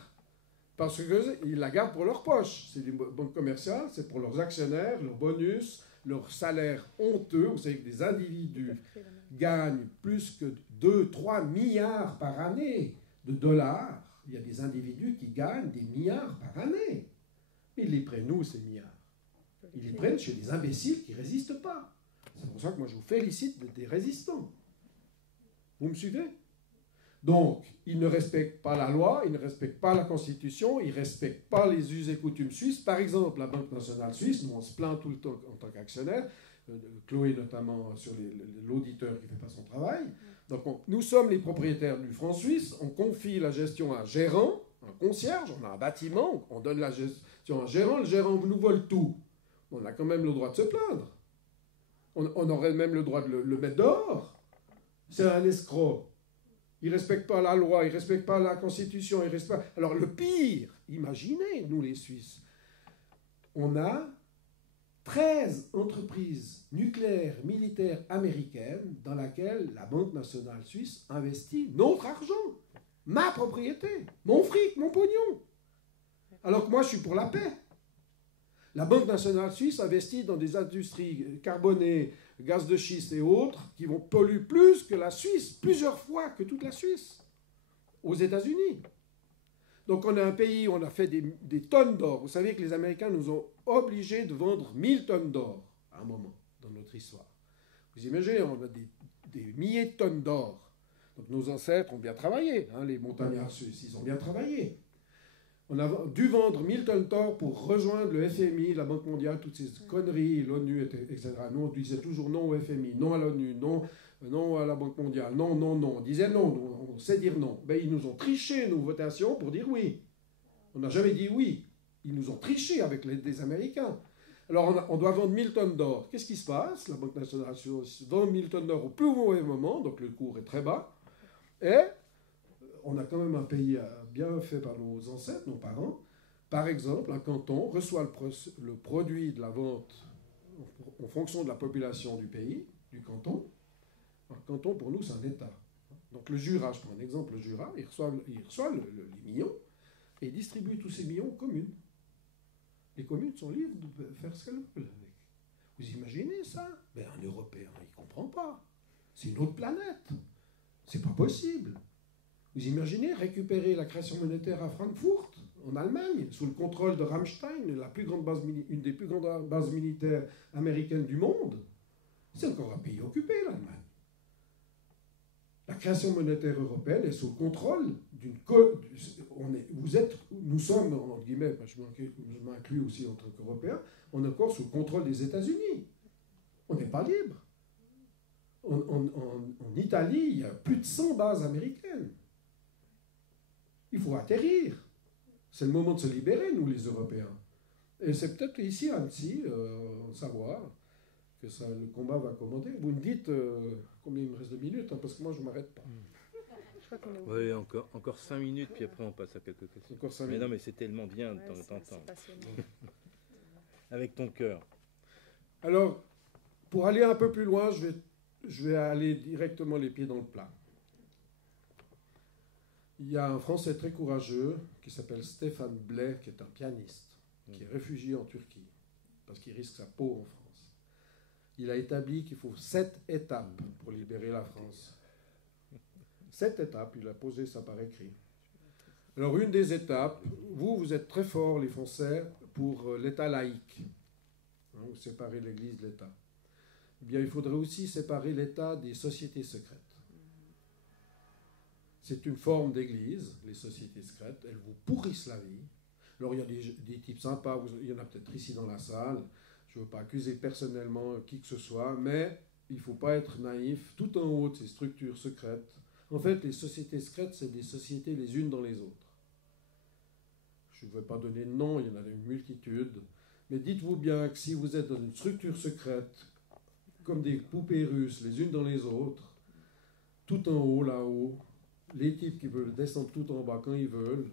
parce qu'ils la gardent pour leur poche. C'est des banques commerciales, c'est pour leurs actionnaires, leurs bonus, leurs salaires honteux. Vous savez que des individus gagnent plus que 2-3 milliards par année de dollars. Il y a des individus qui gagnent des milliards par année. Ils les prennent où, ces milliards? Ils les prennent chez des imbéciles qui ne résistent pas. C'est pour ça que moi je vous félicite d'être des résistants. Vous me suivez? Donc, ils ne respectent pas la loi, ils ne respectent pas la Constitution, ils ne respectent pas les us et coutumes suisses. Par exemple, la Banque nationale suisse, nous on se plaint tout le temps en tant qu'actionnaire, Chloé notamment sur l'auditeur qui ne fait pas son travail. Donc, nous sommes les propriétaires du franc suisse, on confie la gestion à un gérant, un concierge, on a un bâtiment, on donne la gestion à un gérant, le gérant nous vole tout. On a quand même le droit de se plaindre. On aurait même le droit de le mettre dehors. C'est un escroc. Il ne respecte pas la loi, il ne respecte pas la Constitution, il respecte pas... Alors le pire, imaginez, nous les Suisses, on a 13 entreprises nucléaires militaires américaines dans lesquelles la Banque nationale suisse investit notre argent, ma propriété, mon fric, mon pognon. Alors que moi, je suis pour la paix. La Banque nationale suisse investit dans des industries carbonées, gaz de schiste et autres, qui vont polluer plus que la Suisse, plusieurs fois que toute la Suisse, aux États-Unis. Donc on a un pays où on a fait des tonnes d'or. Vous savez que les Américains nous ont obligés de vendre 1000 tonnes d'or à un moment dans notre histoire. Vous imaginez, on a des milliers de tonnes d'or. Donc nos ancêtres ont bien travaillé, hein, les montagnards suisses, ils ont bien travaillé. On a dû vendre 1000 tonnes d'or pour rejoindre le FMI, la Banque mondiale, toutes ces conneries, l'ONU, etc. Nous, on disait toujours non au FMI, non à l'ONU, non à la Banque mondiale, non. On disait non, on sait dire non. Ben, ils nous ont triché nos votations pour dire oui. On n'a jamais dit oui. Ils nous ont triché avec des Américains. Alors, on doit vendre 1000 tonnes d'or. Qu'est-ce qui se passe? La Banque nationale vend 1000 tonnes d'or au plus mauvais moment, donc le cours est très bas. Et on a quand même un pays bien fait par nos ancêtres, nos parents. Par exemple, un canton reçoit le produit de la vente en fonction de la population du pays, du canton. Un canton, pour nous, c'est un État. Donc le Jura, je prends un exemple, le Jura, il reçoit les millions et il distribue tous ces millions aux communes. Les communes sont libres de faire ce qu'elles veulent avec. Vous imaginez ça? Ben, un Européen, il ne comprend pas. C'est une autre planète. C'est pas possible. Vous imaginez récupérer la création monétaire à Francfort, en Allemagne, sous le contrôle de Ramstein, une des plus grandes bases militaires américaines du monde? C'est encore un pays occupé, l'Allemagne. La création monétaire européenne est sous le contrôle d'une... Nous sommes, entre guillemets, je m'inclus aussi en tant qu'Européen, on est encore sous le contrôle des États-Unis. On n'est pas libre. En Italie, il y a plus de 100 bases américaines. Il faut atterrir. C'est le moment de se libérer, nous, les Européens. Et c'est peut-être ici, à Annecy, en Savoie, que le combat va commenter. Vous me dites combien il me reste de minutes, hein, parce que moi, je ne m'arrête pas. crois qu'on est au bout. Oui, encore 5 minutes, puis après on passe à quelques questions. Encore 5 mais minutes. non, mais c'est tellement bien de t'entendre. C'est passionnant. Avec ton cœur. Alors, pour aller un peu plus loin, je vais aller directement les pieds dans le plat. Il y a un Français très courageux qui s'appelle Stéphane Blais, qui est un pianiste, qui est réfugié en Turquie, parce qu'il risque sa peau en France. Il a établi qu'il faut 7 étapes pour libérer la France. 7 étapes, il a posé ça par écrit. Alors, une des étapes, vous êtes très forts, les Français, pour l'État laïque. Vous séparez l'Église de l'État. Eh bien, il faudrait aussi séparer l'État des sociétés secrètes. C'est une forme d'église, les sociétés secrètes. Elles vous pourrissent la vie. Alors, il y a des types sympas. Il y en a peut-être ici dans la salle. Je ne veux pas accuser personnellement qui que ce soit, mais il ne faut pas être naïf. Tout en haut de ces structures secrètes, en fait, les sociétés secrètes, c'est des sociétés les unes dans les autres. Je ne vais pas donner de nom, il y en a une multitude. Mais dites-vous bien que si vous êtes dans une structure secrète, comme des poupées russes, les unes dans les autres, tout en haut, là-haut, les types qui veulent descendre tout en bas quand ils veulent,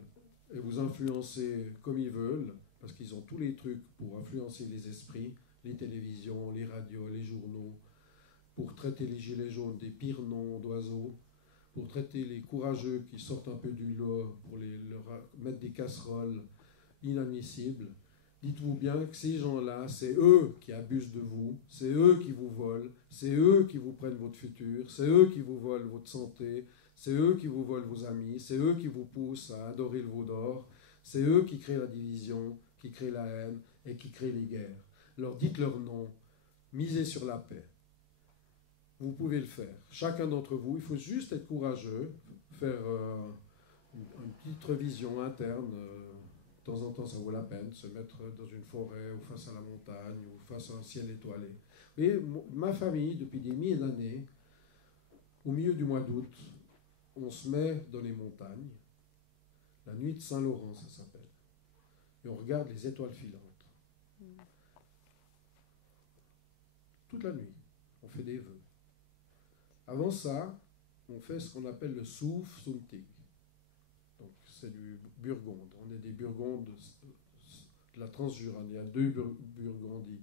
et vous influencer comme ils veulent, parce qu'ils ont tous les trucs pour influencer les esprits, les télévisions, les radios, les journaux, pour traiter les gilets jaunes des pires noms d'oiseaux, pour traiter les courageux qui sortent un peu du lot, pour leur mettre des casseroles inadmissibles. Dites-vous bien que ces gens-là, c'est eux qui abusent de vous, c'est eux qui vous volent, c'est eux qui vous prennent votre futur, c'est eux qui vous volent votre santé, c'est eux qui vous volent vos amis, c'est eux qui vous poussent à adorer le veau d'or, c'est eux qui créent la division, qui créent la haine et qui créent les guerres. Alors dites leur nom, misez sur la paix. Vous pouvez le faire. Chacun d'entre vous, il faut juste être courageux, faire une petite révision interne. De temps en temps, ça vaut la peine, se mettre dans une forêt ou face à la montagne ou face à un ciel étoilé. Vous voyez, ma famille, depuis des milliers d'années, au milieu du mois d'août, on se met dans les montagnes, la nuit de Saint-Laurent, ça s'appelle, et on regarde les étoiles filantes. Toute la nuit, on fait des vœux. Avant ça, on fait ce qu'on appelle le Souf Suntig. Donc, c'est du Burgonde. On est des Burgondes de la Transjurane. Il y a 2 Burgondies,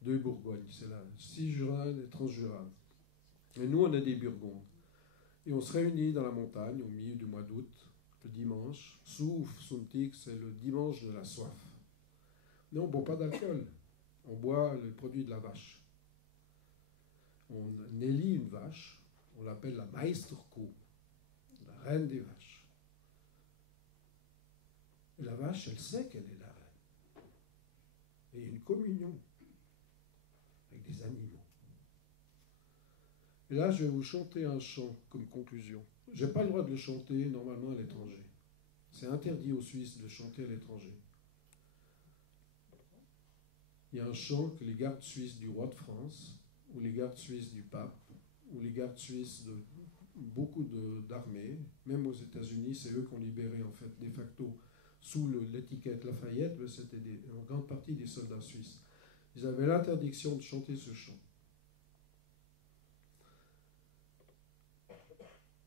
2 Bourgognes. C'est la Cisjurane et Transjurane. Et nous, on est des Burgondes. Et on se réunit dans la montagne au milieu du mois d'août, le dimanche. Souf Suntig, c'est le dimanche de la soif. Mais on ne boit pas d'alcool. On boit le produit de la vache. On élit une vache, on l'appelle la Meisterkuh, la reine des vaches. Et la vache, elle sait qu'elle est la reine. Et il y a une communion avec des animaux. Et là, je vais vous chanter un chant comme conclusion. Je n'ai pas le droit de le chanter normalement à l'étranger. C'est interdit aux Suisses de chanter à l'étranger. Il y a un chant que les gardes suisses du roi de France, ou les gardes suisses du pape, ou les gardes suisses de beaucoup d'armées, même aux États-Unis, c'est eux qui ont libéré en fait de facto sous l'étiquette Lafayette, mais c'était en grande partie des soldats suisses. Ils avaient l'interdiction de chanter ce chant.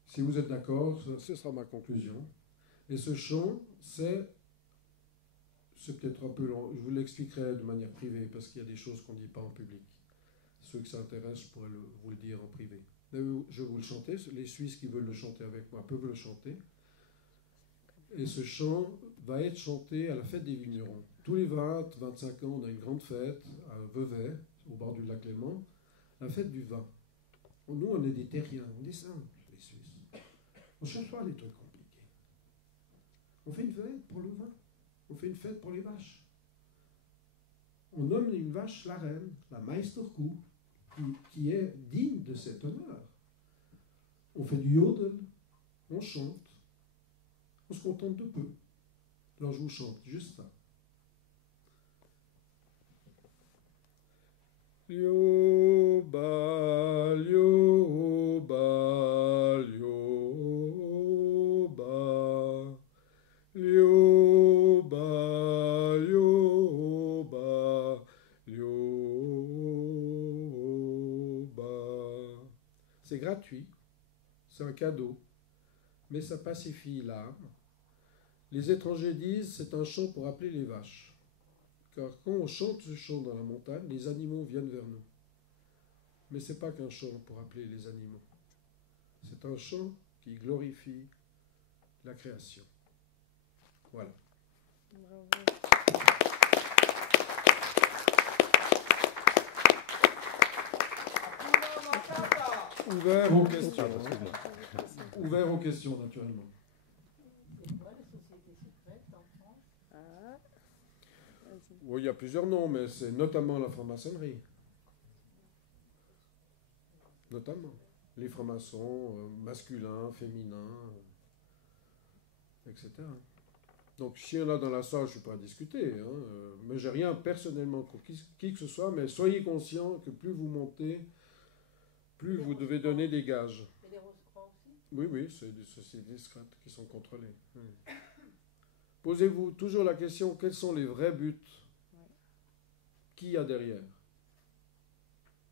Si vous êtes d'accord, ce sera ma conclusion. Et ce chant, c'est peut-être un peu long, je vous l'expliquerai de manière privée, parce qu'il y a des choses qu'on ne dit pas en public. Ceux qui s'intéressent, je pourrais vous le dire en privé. Mais je vais vous le chanter. Les Suisses qui veulent le chanter avec moi peuvent le chanter. Et ce chant va être chanté à la fête des vignerons. Tous les 20-25 ans, on a une grande fête à Vevey, au bord du lac Léman, la fête du vin. Nous, on est des terriens, on est simples, les Suisses. On ne cherche pas les trucs compliqués. On fait une fête pour le vin. On fait une fête pour les vaches. On nomme une vache la reine, la Meisterkuh, qui est digne de cet honneur. On fait du yodel, on chante, on se contente de peu. Alors je vous chante juste ça. Lioba, lioba, lioba, lioba, lioba, lioba. C'est gratuit, c'est un cadeau. mais ça pacifie l'âme. Les étrangers disent c'est un chant pour appeler les vaches. Car quand on chante ce chant dans la montagne, les animaux viennent vers nous. Mais ce n'est pas qu'un chant pour appeler les animaux. C'est un chant qui glorifie la création. Voilà. Bravo. Ouvert aux questions. Ouvert aux questions, naturellement. Oui, il y a plusieurs noms, mais c'est notamment la franc-maçonnerie. Notamment. Les francs-maçons, masculins, féminins, etc. Donc, s'il y en a dans la salle, je ne suis pas à discuter, hein, mais j'ai rien personnellement contre qui que ce soit, mais soyez conscients que plus vous montez, plus vous devez donner des gages. Et les Rose-Croix aussi? Oui, oui, c'est des sociétés discrètes qui sont contrôlées. Oui. Posez-vous toujours la question, quels sont les vrais buts? Qui y a derrière?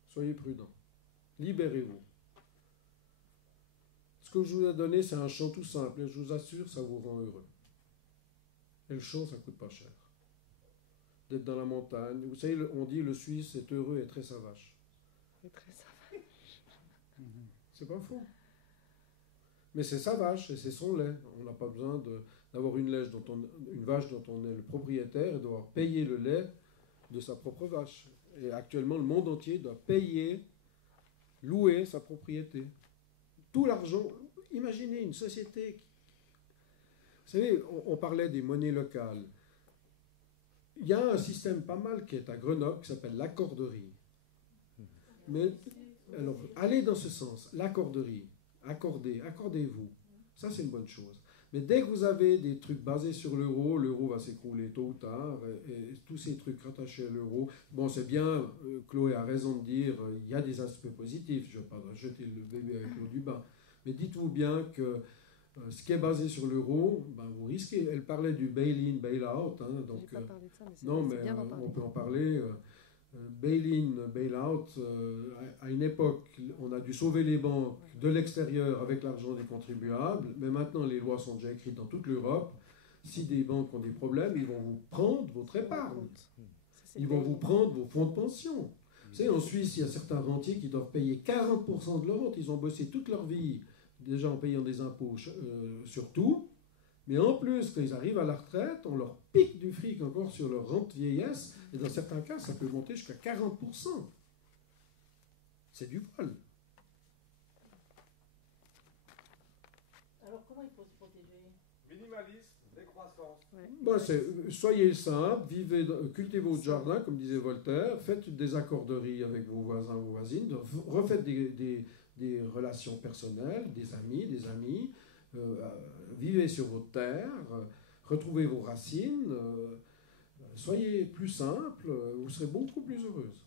Soyez prudents. Libérez-vous. Ce que je vous ai donné, c'est un chant tout simple, et je vous assure, ça vous rend heureux. Et le chant, ça ne coûte pas cher. D'être dans la montagne. Vous savez, on dit le Suisse est heureux et très savage. Et très savage. C'est pas faux. Mais c'est sa vache et c'est son lait. On n'a pas besoin d'avoir une vache dont on est le propriétaire et de devoir payer le lait de sa propre vache. Et actuellement, le monde entier doit louer sa propriété. Tout l'argent. Imaginez une société. Vous savez, on parlait des monnaies locales. Il y a un système pas mal qui est à Grenoble qui s'appelle l'accorderie. Mais alors, allez dans ce sens, l'accorderie, accordez-vous, ça c'est une bonne chose. Mais dès que vous avez des trucs basés sur l'euro va s'écrouler tôt ou tard, et tous ces trucs rattachés à l'euro, bon c'est bien, Chloé a raison de dire, il y a des aspects positifs, je ne vais pas jeter le bébé avec l'eau du bain, mais dites-vous bien que ce qui est basé sur l'euro, ben, vous risquez, elle parlait du bail-in, bail-out, hein, donc, pas parlé de ça, mais non mais on peut en parler. Bail-in, bail-out, à une époque, on a dû sauver les banques de l'extérieur avec l'argent des contribuables, mais maintenant les lois sont déjà écrites dans toute l'Europe. Si des banques ont des problèmes, ils vont vous prendre votre épargne. Ils vont vous prendre vos fonds de pension. Vous savez, en Suisse, il y a certains rentiers qui doivent payer 40% de leur rente. Ils ont bossé toute leur vie, déjà en payant des impôts sur tout. Mais en plus, quand ils arrivent à la retraite, on leur pique du fric encore sur leur rente vieillesse. Et dans certains cas, ça peut monter jusqu'à 40%. C'est du vol. Alors, comment il faut se protéger? Minimaliste, décroissance. Bon, soyez simple, cultivez votre jardin, comme disait Voltaire, faites des accorderies avec vos voisins, vos voisines, refaites des relations personnelles, des amis, vivez sur votre terre, retrouvez vos racines, soyez plus simple, vous serez beaucoup plus heureuse.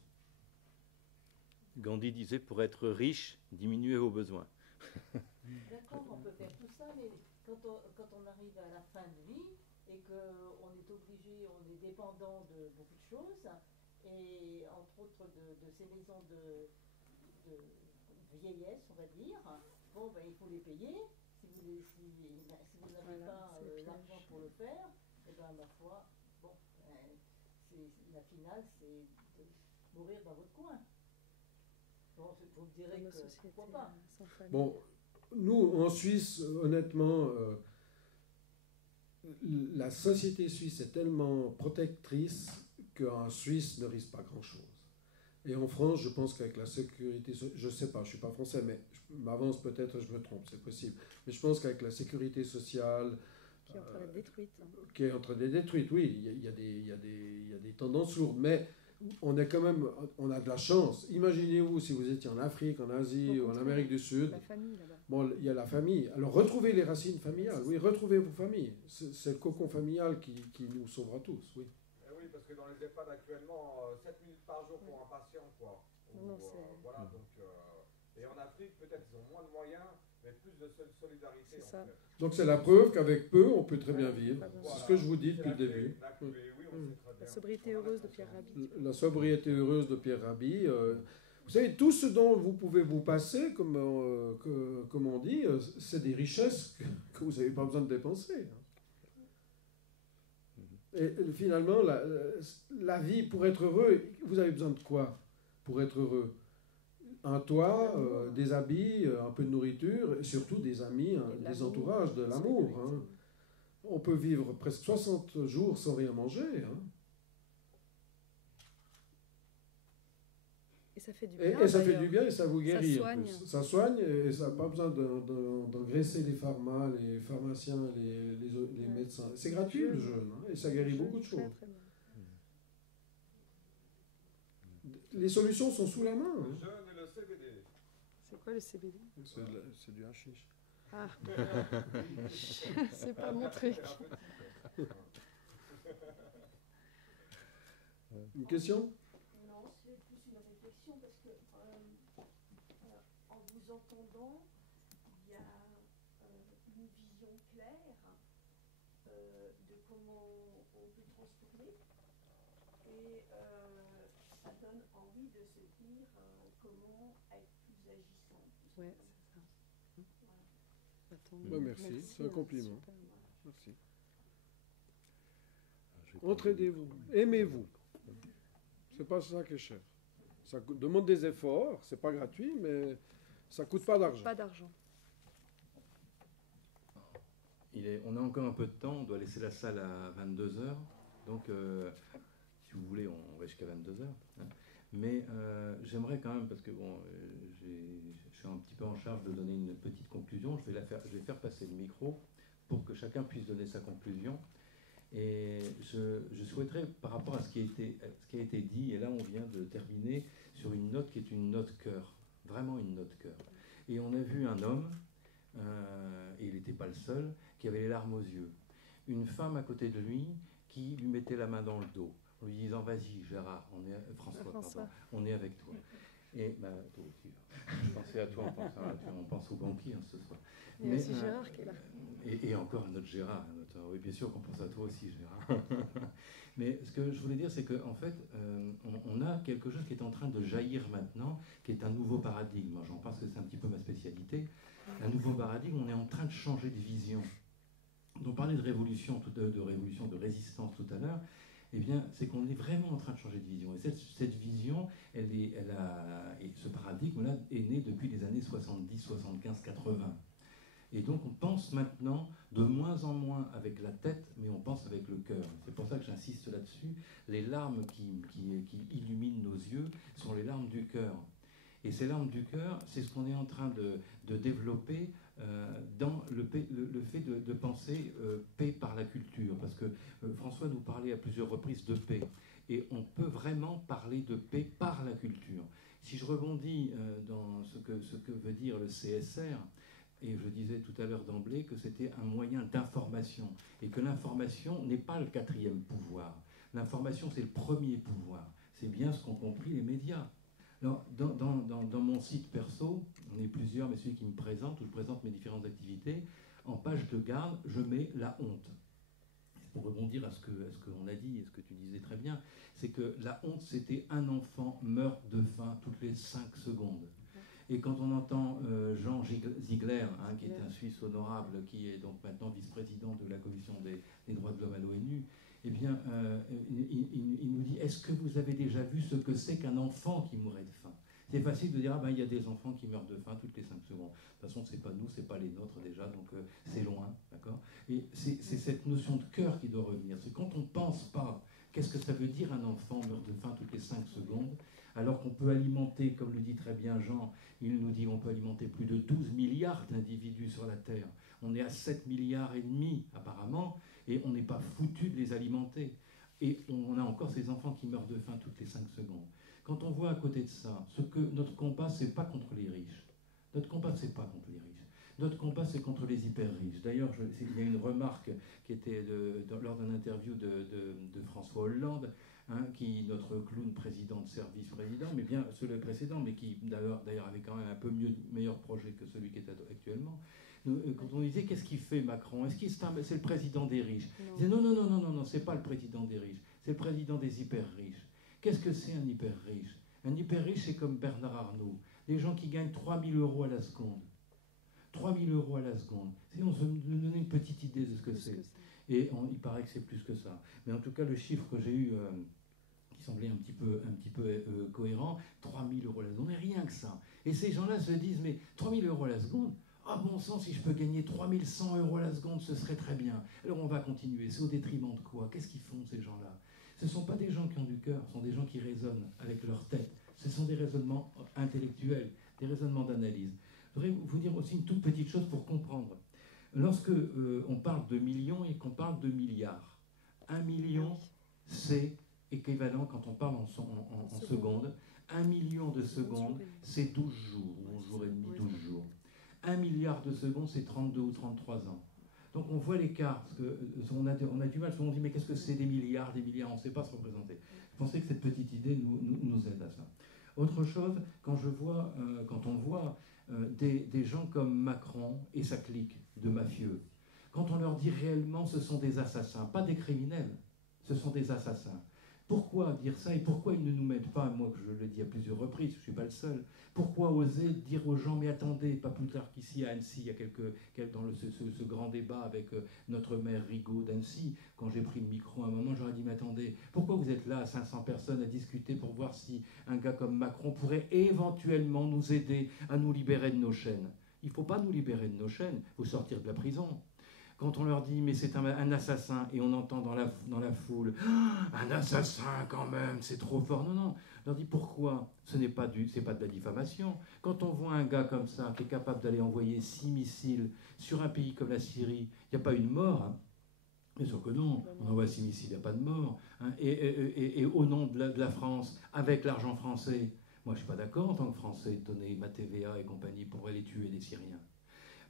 Gandhi disait, pour être riche, diminuez vos besoins. D'accord, on peut faire tout ça, mais quand on arrive à la fin de vie et qu'on est obligé, on est dépendant de beaucoup de choses, et entre autres de ces maisons de vieillesse, on va dire, bon, ben, il faut les payer. Si vous n'avez pas l'argent pour le faire, et ben, ma foi, bon, la finale, c'est de mourir dans votre coin. Bon, vous me direz que pourquoi pas. Bon, nous, en Suisse, honnêtement, la société suisse est tellement protectrice qu'un Suisse ne risque pas grand-chose. Et en France, je pense qu'avec la sécurité, je ne sais pas, je ne suis pas français, mais je m'avance peut-être, je me trompe, c'est possible. Mais je pense qu'avec la sécurité sociale... Qui est en train d'être détruite. Qui est en train d'être détruite, oui, il y a des tendances lourdes, mais on est quand même, on a de la chance. Imaginez-vous si vous étiez en Afrique, en Asie, ou en Amérique du Sud. La famille là-bas. Bon, il y a la famille. Alors retrouvez les racines familiales, oui, retrouvez vos familles. C'est le cocon familial qui nous sauvera tous, oui. Oui, parce que dans les EHPAD actuellement, 7 minutes par jour pour un patient, quoi. Voilà, donc, et en Afrique, peut-être ils ont moins de moyens, mais plus de solidarité. En fait. Donc c'est la preuve qu'avec peu, on peut très bien vivre. Voilà. C'est ce que je vous dis depuis le début. La sobriété heureuse de Pierre Rabhi. La sobriété heureuse de Pierre Rabhi. Vous Vous savez, tout ce dont vous pouvez vous passer, comme on dit, c'est des richesses que vous n'avez pas besoin de dépenser. Et finalement, la vie, pour être heureux, vous avez besoin de quoi pour être heureux? Un toit, des habits, un peu de nourriture, et surtout des amis, des entourages, de l'amour. Hein. On peut vivre presque 60 jours sans rien manger. Hein. Et ça fait du bien. Et ça fait du bien et ça vous guérit. Ça soigne. Ça soigne et ça n'a pas besoin d'engraisser les les pharmaciens, les médecins. C'est gratuit le jeûne hein, et ça guérit beaucoup de choses. Très bien. Les solutions sont sous la main. Le jeûne et le CBD. C'est quoi le CBD? C'est du hashish. Ah, c'est pas mon truc. Une question? Non, c'est plus une réflexion parce que en vous entendant, il y a une vision claire de comment on peut transformer et ça donne envie de se dire comment être plus agissant. Ouais, c'est ça. Bah, merci, c'est un compliment. Super. Merci. Entraidez-vous, aimez-vous. C'est pas ça qui est cher. Ça demande des efforts, c'est pas gratuit, mais ça coûte pas d'argent. Pas d'argent. On a encore un peu de temps, on doit laisser la salle à 22h. Donc, si vous voulez, on va jusqu'à 22h. Hein. Mais j'aimerais quand même, parce que bon, je suis un petit peu en charge de donner une petite conclusion, je vais faire passer le micro pour que chacun puisse donner sa conclusion. Et je souhaiterais, par rapport à ce qui a été dit, et là on vient de terminer sur une note qui est une note cœur, vraiment une note cœur. Et on a vu un homme, et il n'était pas le seul, qui avait les larmes aux yeux. Une femme à côté de lui qui lui mettait la main dans le dos, en lui disant vas-y Gérard, François. Pardon, on est avec toi. Et toi aussi, je pensais à toi en pensant à toi, on pense au banquier ce soir. Il y a aussi Gérard qui est là. Et encore un autre Gérard. Oui, bien sûr qu'on pense à toi aussi, Gérard. Mais ce que je voulais dire, c'est qu'en fait, on a quelque chose qui est en train de jaillir maintenant, qui est un nouveau paradigme. J'en pense que c'est un petit peu ma spécialité. Un nouveau paradigme, on est en train de changer de vision. On parlait de révolution, de résistance tout à l'heure. Eh bien, c'est qu'on est vraiment en train de changer de vision. Et cette vision, et ce paradigme-là est né depuis les années 70, 75, 80. Et donc on pense maintenant de moins en moins avec la tête, mais on pense avec le cœur. C'est pour ça que j'insiste là-dessus. Les larmes qui illuminent nos yeux sont les larmes du cœur. Et ces larmes du cœur, c'est ce qu'on est en train de développer dans le fait de penser paix par la culture. Parce que François nous parlait à plusieurs reprises de paix. Et on peut vraiment parler de paix par la culture. Si je rebondis dans ce que veut dire le CSR, et je disais tout à l'heure d'emblée que c'était un moyen d'information, et que l'information n'est pas le quatrième pouvoir. L'information, c'est le premier pouvoir. C'est bien ce qu'ont compris les médias. Alors, dans mon site perso, on est plusieurs, mais celui qui me présente, où je présente mes différentes activités, en page de garde, je mets la honte. Pour rebondir à ce qu'on a dit, et ce que tu disais très bien, c'est que la honte, c'était un enfant meurt de faim toutes les 5 secondes. Et quand on entend Jean Ziegler, qui est un Suisse honorable, qui est donc maintenant vice-président de la Commission des droits de l'homme à l'ONU, eh bien, il nous dit, est-ce que vous avez déjà vu ce que c'est qu'un enfant qui mourrait de faim? C'est facile de dire, il y a des enfants qui meurent de faim toutes les 5 secondes. De toute façon, c'est pas nous, c'est pas les nôtres déjà, donc c'est loin, d'accord? Et c'est cette notion de cœur qui doit revenir. C'est quand on pense pas, qu'est-ce que ça veut dire un enfant meurt de faim toutes les 5 secondes, alors qu'on peut alimenter, comme le dit très bien Jean, il nous dit on peut alimenter plus de 12 milliards d'individus sur la Terre. On est à 7 milliards et demi apparemment, et on n'est pas foutu de les alimenter. Et on a encore ces enfants qui meurent de faim toutes les 5 secondes. Quand on voit à côté de ça, notre combat, c'est pas contre les riches. Notre combat, c'est pas contre les riches. Notre combat, c'est contre les hyper-riches. D'ailleurs, il y a une remarque qui était lors d'une interview de François Hollande, qui, notre clown président de service président, mais bien celui précédent, mais qui d'ailleurs avait quand même un peu meilleur projet que celui qui est actuellement. Quand on disait qu'est-ce qu'il fait Macron, est-ce qu'il c'est le président des riches? Il disait non, c'est pas le président des riches, c'est le président des hyper-riches. Qu'est-ce que c'est un hyper-riche? Un hyper riche, c'est comme Bernard Arnault. Des gens qui gagnent 3 000 € à la seconde. 3 000 € à la seconde. Si on se donne une petite idée de ce que c'est. Et il paraît que c'est plus que ça. Mais en tout cas, le chiffre que j'ai eu, qui semblait un petit peu cohérent, 3 000 € à la seconde, mais rien que ça. Et ces gens-là se disent, mais 3 000 € à la seconde, ah bon sang, si je peux gagner 3 100 € à la seconde, ce serait très bien. Alors on va continuer. C'est au détriment de quoi? Qu'est-ce qu'ils font, ces gens-là? Ce ne sont pas des gens qui ont du cœur, ce sont des gens qui raisonnent avec leur tête. Ce sont des raisonnements intellectuels, des raisonnements d'analyse. Je voudrais vous dire aussi une toute petite chose pour comprendre. Lorsque on parle de millions et qu'on parle de milliards, 1 million, c'est équivalent, quand on parle en secondes, 1 million de secondes, c'est 12 jours, 11 jours et demi, 12 jours. 1 milliard de secondes, c'est 32 ou 33 ans. Donc on voit l'écart, parce qu'on a du mal, souvent on dit mais qu'est-ce que c'est des milliards, on ne sait pas se représenter. Je pensais que cette petite idée nous aide à ça. Autre chose, quand on voit des gens comme Macron et sa clique de mafieux, quand on leur dit réellement ce sont des assassins, pas des criminels, ce sont des assassins. Pourquoi dire ça et pourquoi ils ne nous mettent pas, moi que je le dis à plusieurs reprises, je ne suis pas le seul, pourquoi oser dire aux gens, mais attendez, pas plus tard qu'ici à Annecy, il y a dans ce grand débat avec notre maire Rigaud d'Annecy, quand j'ai pris le micro à un moment, j'aurais dit, mais attendez, pourquoi vous êtes là à 500 personnes à discuter pour voir si un gars comme Macron pourrait éventuellement nous aider à nous libérer de nos chaînes? Il ne faut pas nous libérer de nos chaînes, il faut sortir de la prison. Quand on leur dit, mais c'est un assassin, et on entend dans la foule, un assassin quand même, c'est trop fort. Non, non, on leur dit pourquoi? C'est pas de la diffamation. Quand on voit un gars comme ça, qui est capable d'aller envoyer 6 missiles sur un pays comme la Syrie, il n'y a pas une mort, hein. Bien sûr que non, on envoie 6 missiles, il n'y a pas de mort. Hein. Et au nom de la France, avec l'argent français, moi je ne suis pas d'accord en tant que Français de donner ma TVA et compagnie pour aller tuer des Syriens.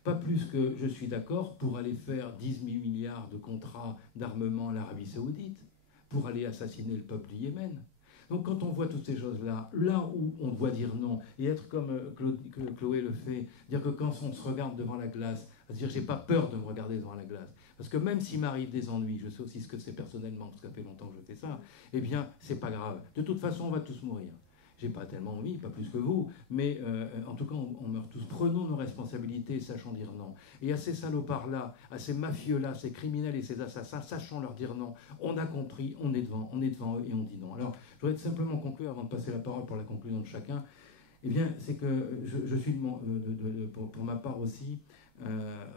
Pas plus que je suis d'accord pour aller faire 10 000 milliards de contrats d'armement à l'Arabie Saoudite, pour aller assassiner le peuple du Yémen. Donc quand on voit toutes ces choses-là, là où on doit dire non, et être comme Chloé le fait, dire que quand on se regarde devant la glace, dire j'ai pas peur de me regarder devant la glace, parce que même s'il m'arrive des ennuis, je sais aussi ce que c'est personnellement, parce que ça fait longtemps que je fais ça, eh bien c'est pas grave. De toute façon, on va tous mourir. J'ai pas tellement envie, pas plus que vous, mais en tout cas, on meurt tous. Prenons nos responsabilités et sachons dire non. Et à ces salopards-là, à ces mafieux-là, ces criminels et ces assassins, sachons leur dire non. On a compris, on est devant eux et on dit non. Alors, je voudrais simplement conclure, avant de passer la parole pour la conclusion de chacun. Eh bien, c'est que je suis, pour ma part aussi,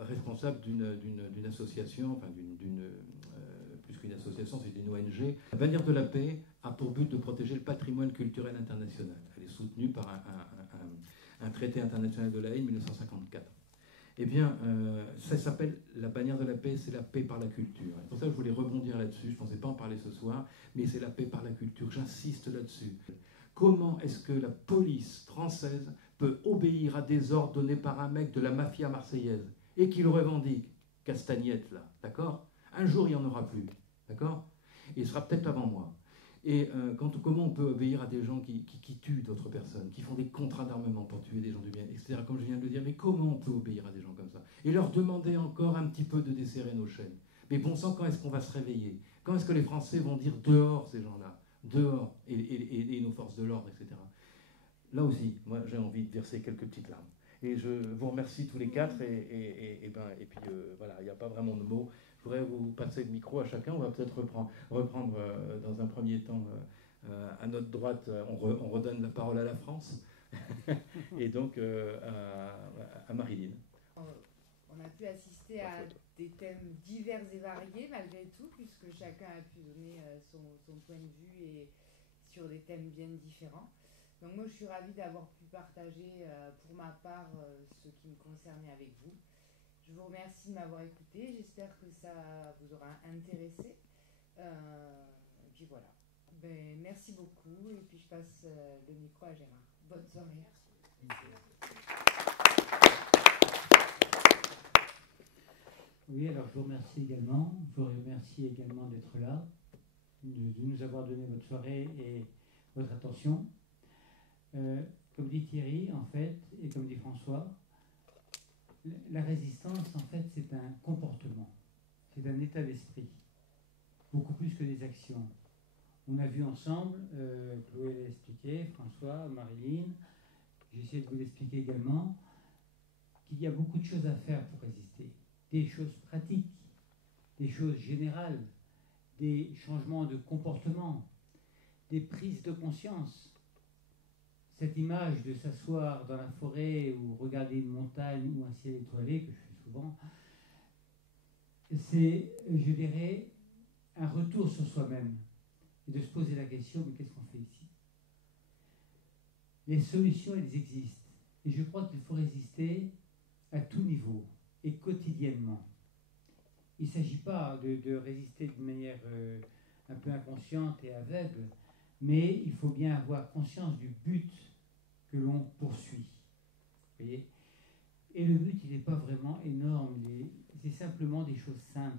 responsable d'une association, enfin plus qu'une association, c'est une ONG. La bannière de la paix a pour but de protéger le patrimoine culturel international. Elle est soutenue par un traité international de la Haye, 1954. Eh bien, ça s'appelle la bannière de la paix, c'est la paix par la culture. Et pour ça, je voulais rebondir là-dessus. Je ne pensais pas en parler ce soir, mais c'est la paix par la culture. J'insiste là-dessus. Comment est-ce que la police française peut obéir à des ordres donnés par un mec de la mafia marseillaise et qui le revendique? Castagnette, là, d'accord? Un jour, il n'y en aura plus, d'accord? Et il sera peut-être avant moi. Et comment on peut obéir à des gens qui tuent d'autres personnes, qui font des contrats d'armement pour tuer des gens du bien, etc., comme je viens de le dire, mais comment on peut obéir à des gens comme ça? Et leur demander encore un petit peu de desserrer nos chaînes. Mais bon sang, quand est-ce qu'on va se réveiller? Quand est-ce que les Français vont dire dehors ces gens-là? Dehors, et nos forces de l'ordre, etc. Là aussi, moi j'ai envie de verser quelques petites larmes. Et je vous remercie tous les quatre, et puis voilà, il n'y a pas vraiment de mots. Je voudrais vous passer le micro à chacun. On va peut-être reprendre dans un premier temps à notre droite, on redonne la parole à la France, et donc à Marilyn. On a pu assister à des thèmes divers et variés malgré tout, puisque chacun a pu donner son point de vue et sur des thèmes bien différents. Donc moi je suis ravie d'avoir pu partager pour ma part ce qui me concernait avec vous. Je vous remercie de m'avoir écouté, j'espère que ça vous aura intéressé. Et puis voilà. Ben, merci beaucoup et puis je passe le micro à Gérard. Bonne soirée. Oui, alors je vous remercie également. Je vous remercie également d'être là, de nous avoir donné votre soirée et votre attention. Comme dit Thierry, en fait, et comme dit François, la résistance, en fait, c'est un comportement, c'est un état d'esprit, beaucoup plus que des actions. On a vu ensemble, Chloé l'a expliqué, François, Marilyn, j'essaie de vous l'expliquer également, qu'il y a beaucoup de choses à faire pour résister. Des choses pratiques, des choses générales, des changements de comportement, des prises de conscience. Cette image de s'asseoir dans la forêt ou regarder une montagne ou un ciel étoilé, que je fais souvent, c'est, je dirais, un retour sur soi-même et de se poser la question, mais qu'est-ce qu'on fait ici? Les solutions, elles existent. Et je crois qu'il faut résister à tout niveau et quotidiennement. Il ne s'agit pas de résister de manière un peu inconsciente et aveugle, mais il faut bien avoir conscience du but que l'on poursuit. Vous voyez? Et le but, il n'est pas vraiment énorme, c'est simplement des choses simples.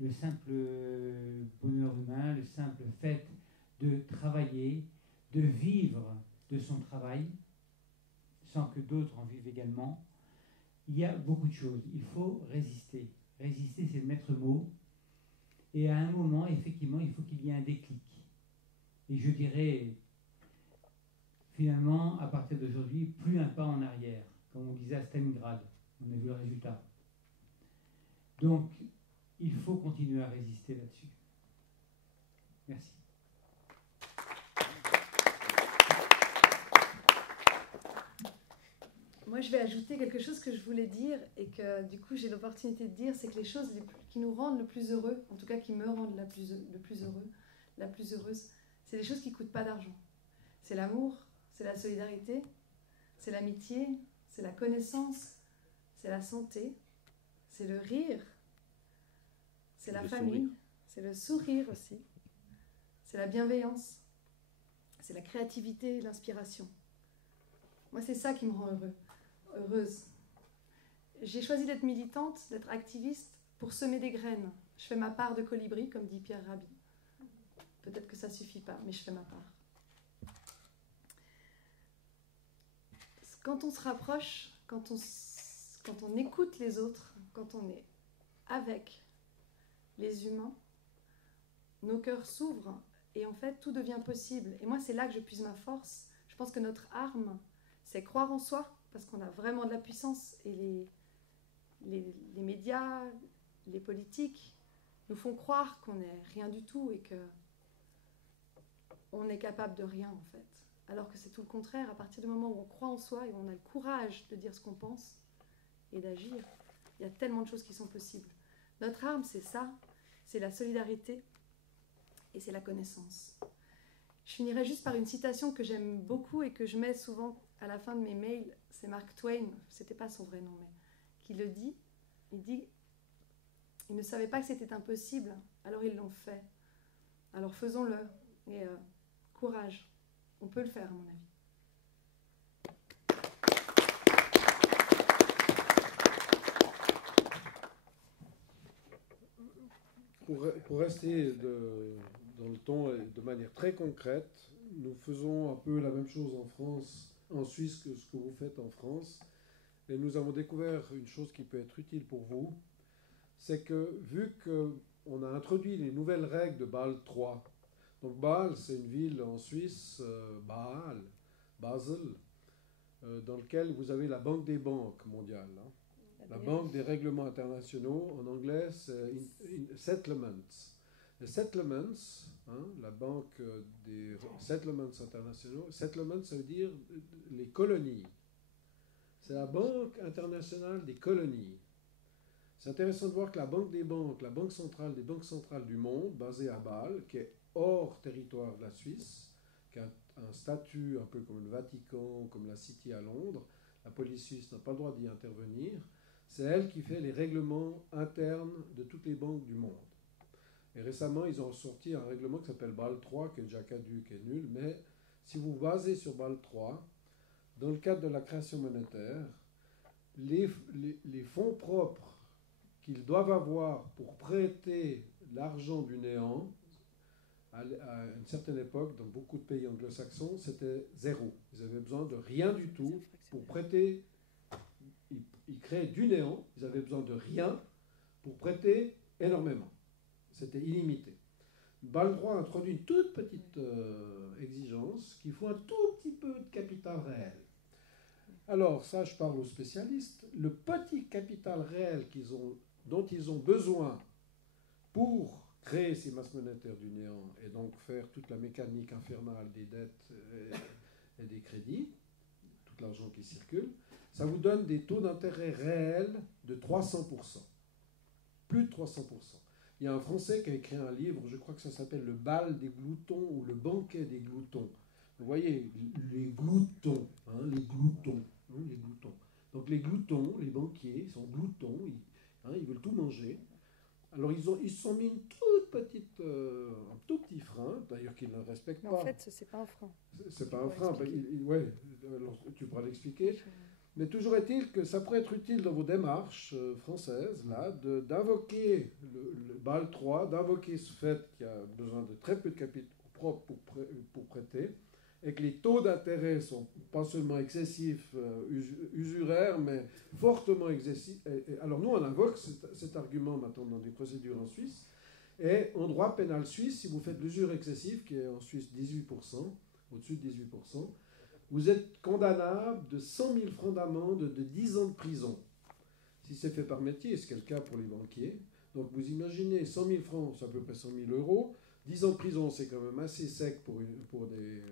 Le simple bonheur humain, le simple fait de travailler, de vivre de son travail, sans que d'autres en vivent également. Il y a beaucoup de choses. Il faut résister. Résister, c'est le maître mot. Et à un moment, effectivement, il faut qu'il y ait un déclic. Et je dirais, finalement, à partir d'aujourd'hui, plus un pas en arrière. Comme on disait à Stalingrad, on a vu le résultat. Donc, il faut continuer à résister là-dessus. Merci. Moi, je vais ajouter quelque chose que je voulais dire et que du coup j'ai l'opportunité de dire, c'est que les choses qui nous rendent le plus heureux, en tout cas qui me rendent le plus heureux, la plus heureuse, c'est les choses qui ne coûtent pas d'argent. C'est l'amour, c'est la solidarité, c'est l'amitié, c'est la connaissance, c'est la santé, c'est le rire, c'est la famille, c'est le sourire aussi, c'est la bienveillance, c'est la créativité et l'inspiration. Moi, c'est ça qui me rend heureuse. J'ai choisi d'être militante, d'être activiste pour semer des graines. Je fais ma part de colibri, comme dit Pierre Rabhi. Peut-être que ça ne suffit pas, mais je fais ma part. Quand on se rapproche, quand on écoute les autres, quand on est avec les humains, nos cœurs s'ouvrent et en fait tout devient possible. Et moi, c'est là que je puise ma force. Je pense que notre arme, c'est croire en soi, parce qu'on a vraiment de la puissance et les médias, les politiques nous font croire qu'on n'est rien du tout et qu'on est capable de rien en fait. Alors que c'est tout le contraire, à partir du moment où on croit en soi et où on a le courage de dire ce qu'on pense et d'agir, il y a tellement de choses qui sont possibles. Notre arme, c'est ça, c'est la solidarité et c'est la connaissance. Je finirai juste par une citation que j'aime beaucoup et que je mets souvent à la fin de mes mails. C'est Mark Twain, c'était pas son vrai nom, mais qui le dit. Il dit, ils ne savaient pas que c'était impossible, alors ils l'ont fait. Alors faisons-le. Et courage, on peut le faire à mon avis. Pour rester dans le ton et de manière très concrète, nous faisons un peu la même chose en France, en Suisse que ce que vous faites en France. Et nous avons découvert une chose qui peut être utile pour vous, c'est que vu qu'on a introduit les nouvelles règles de Bâle 3, donc Bâle, c'est une ville en Suisse, Basel, dans laquelle vous avez la Banque des banques mondiales, hein. La Banque des règlements internationaux, en anglais, c'est Settlements. Les Settlements, hein, la Banque des Settlements internationaux, Settlements, ça veut dire les colonies. C'est la Banque internationale des colonies. C'est intéressant de voir que la Banque des banques, la banque centrale des banques centrales du monde, basée à Bâle, qui est hors territoire de la Suisse, qui a un statut un peu comme le Vatican, comme la City à Londres, la police suisse n'a pas le droit d'y intervenir, c'est elle qui fait les règlements internes de toutes les banques du monde. Et récemment, ils ont sorti un règlement qui s'appelle Bâle 3, qui est déjà caduc et nul, mais si vous basez sur Bâle 3, dans le cadre de la création monétaire, les fonds propres qu'ils doivent avoir pour prêter l'argent du néant, à une certaine époque, dans beaucoup de pays anglo-saxons, c'était zéro. Ils avaient besoin de rien du tout pour prêter. Ils créaient du néant, ils avaient besoin de rien pour prêter énormément. C'était illimité. Bâle 3 introduit une toute petite exigence qu'il faut un tout petit peu de capital réel. Alors, ça, je parle aux spécialistes. Le petit capital réel dont ils ont besoin pour créer ces masses monétaires du néant et donc faire toute la mécanique infernale des dettes et des crédits, tout l'argent qui circule, ça vous donne des taux d'intérêt réels de 300%. Plus de 300%. Il y a un Français qui a écrit un livre, je crois que ça s'appelle Le bal des gloutons ou Le banquet des gloutons. Vous voyez, les gloutons, les gloutons. Les gloutons. Donc les gloutons, les banquiers, ils sont gloutons, ils veulent tout manger. Alors ils se sont mis une toute petite, un tout petit frein, d'ailleurs qu'ils ne respectent pas. En fait, c'est pas un frein. C'est pas un frein, ouais, alors, tu pourras l'expliquer. Mais toujours est-il que ça pourrait être utile dans vos démarches françaises, là, d'invoquer le BAL 3, d'invoquer ce fait qu'il y a besoin de très peu de capitaux propres pour prêter, et que les taux d'intérêt sont pas seulement excessifs, usuraires, mais fortement excessifs. Alors nous, on invoque cet argument maintenant dans des procédures en Suisse. Et en droit pénal suisse, si vous faites l'usure excessive, qui est en Suisse 18%, au-dessus de 18%, vous êtes condamnable de 100 000 francs d'amende, de 10 ans de prison. Si c'est fait par métier, c'est le cas pour les banquiers. Donc vous imaginez, 100 000 francs, c'est à peu près 100 000 euros. 10 ans de prison, c'est quand même assez sec pour des...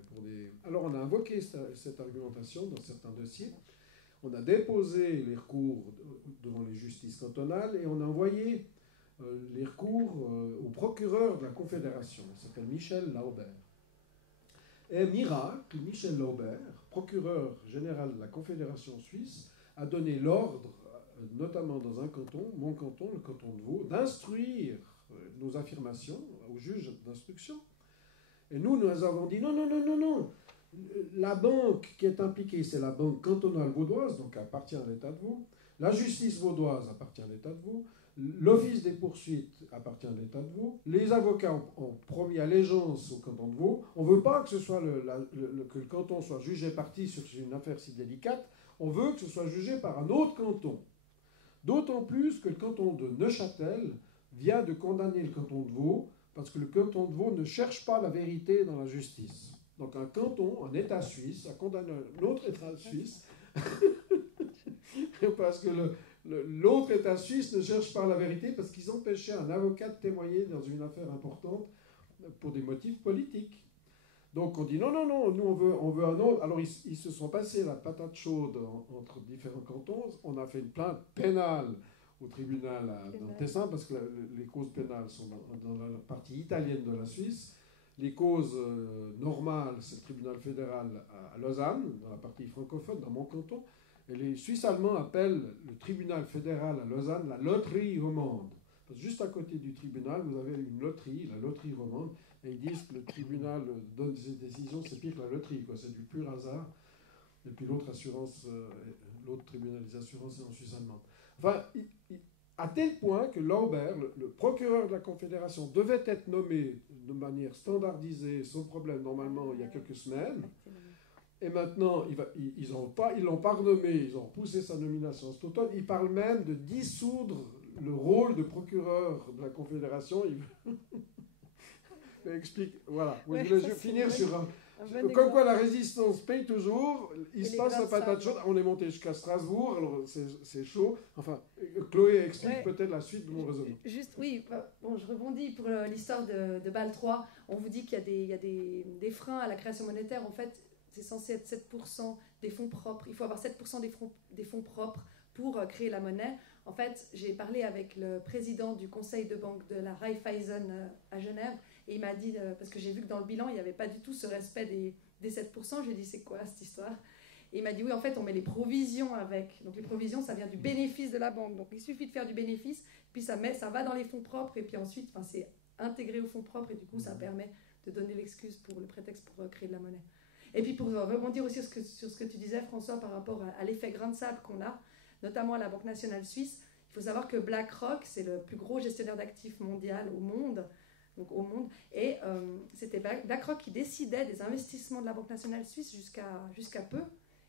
Alors on a invoqué cette argumentation dans certains dossiers. On a déposé les recours devant les justices cantonales et on a envoyé les recours au procureur de la Confédération. Il s'appelle Michel Laubert. Et miracle, Michel Laubert, procureur général de la Confédération suisse, a donné l'ordre, notamment dans un canton, mon canton, le canton de Vaud, d'instruire nos affirmations au juge d'instruction. Et nous avons dit non. La banque qui est impliquée, c'est la banque cantonale vaudoise, donc appartient à l'État de Vaud. La justice vaudoise appartient à l'État de Vaud. L'office des poursuites appartient à l'État de Vaud. Les avocats ont promis allégeance au canton de Vaud. On ne veut pas que ce soit que le canton soit jugé partie sur une affaire si délicate. On veut que ce soit jugé par un autre canton. D'autant plus que le canton de Neuchâtel vient de condamner le canton de Vaud parce que le canton de Vaud ne cherche pas la vérité dans la justice. Donc un canton, un État suisse, a condamné un autre État suisse parce que l'autre État suisse ne cherche pas la vérité parce qu'ils empêchaient un avocat de témoigner dans une affaire importante pour des motifs politiques. Donc on dit non, nous on veut un autre. Alors ils se sont passés la patate chaude entre différents cantons. On a fait une plainte pénale au tribunal dans le Tessin parce que les causes pénales sont dans la partie italienne de la Suisse. Les causes normales, c'est le tribunal fédéral à Lausanne, dans la partie francophone, dans mon canton. Et les Suisses allemands appellent le tribunal fédéral à Lausanne la loterie romande. Parce que juste à côté du tribunal, vous avez une loterie, la loterie romande, et ils disent que le tribunal donne des décisions, c'est pire que la loterie, quoi. C'est du pur hasard. Et puis l'autre tribunal des assurances est en Suisse allemande. Enfin, à tel point que Laubert, le procureur de la Confédération, devait être nommé de manière standardisée, sans problème, normalement, il y a quelques semaines. Et maintenant, ils l'ont pas renommé, ils ont repoussé sa nomination cet automne. Ils parlent même de dissoudre le rôle de procureur de la Confédération. Explique, voilà. Vous voulez finir sur un... Comme quoi la résistance paye toujours, il se passe la patate chaude. On est monté jusqu'à Strasbourg, alors c'est chaud. Enfin, Chloé explique peut-être la suite de mon raisonnement. Juste, oui, bon, je rebondis pour l'histoire de Bâle 3. On vous dit qu'il y a des freins à la création monétaire. En fait, c'est censé être 7% des fonds propres. Il faut avoir 7% des fonds propres pour créer la monnaie. En fait, j'ai parlé avec le président du conseil de banque de la Raiffeisen à Genève. Et il m'a dit, parce que j'ai vu que dans le bilan, il n'y avait pas du tout ce respect des 7%. Je lui ai dit, c'est quoi cette histoire? Et il m'a dit, oui, en fait, on met les provisions avec. Donc les provisions, ça vient du bénéfice de la banque. Donc il suffit de faire du bénéfice, puis ça va dans les fonds propres, et puis ensuite, c'est intégré aux fonds propres, et du coup, ça permet de donner l'excuse pour le prétexte pour créer de la monnaie. Et puis pour rebondir aussi sur ce que tu disais, François, par rapport à l'effet grain de sable qu'on a, notamment à la Banque nationale suisse, il faut savoir que BlackRock, c'est le plus gros gestionnaire d'actifs mondial au monde. Et c'était BlackRock qui décidait des investissements de la Banque nationale suisse jusqu'à peu.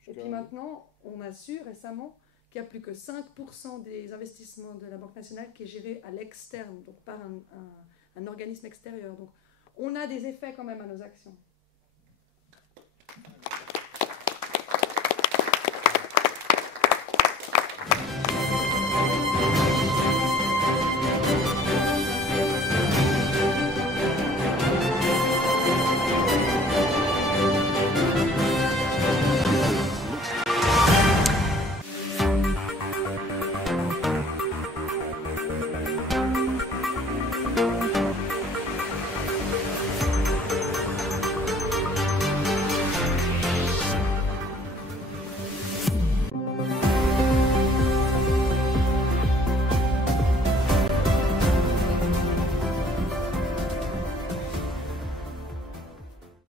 Et puis maintenant, on a su récemment qu'il n'y a plus que 5% des investissements de la Banque nationale qui est géré à l'externe, donc par un organisme extérieur. Donc on a des effets quand même à nos actions.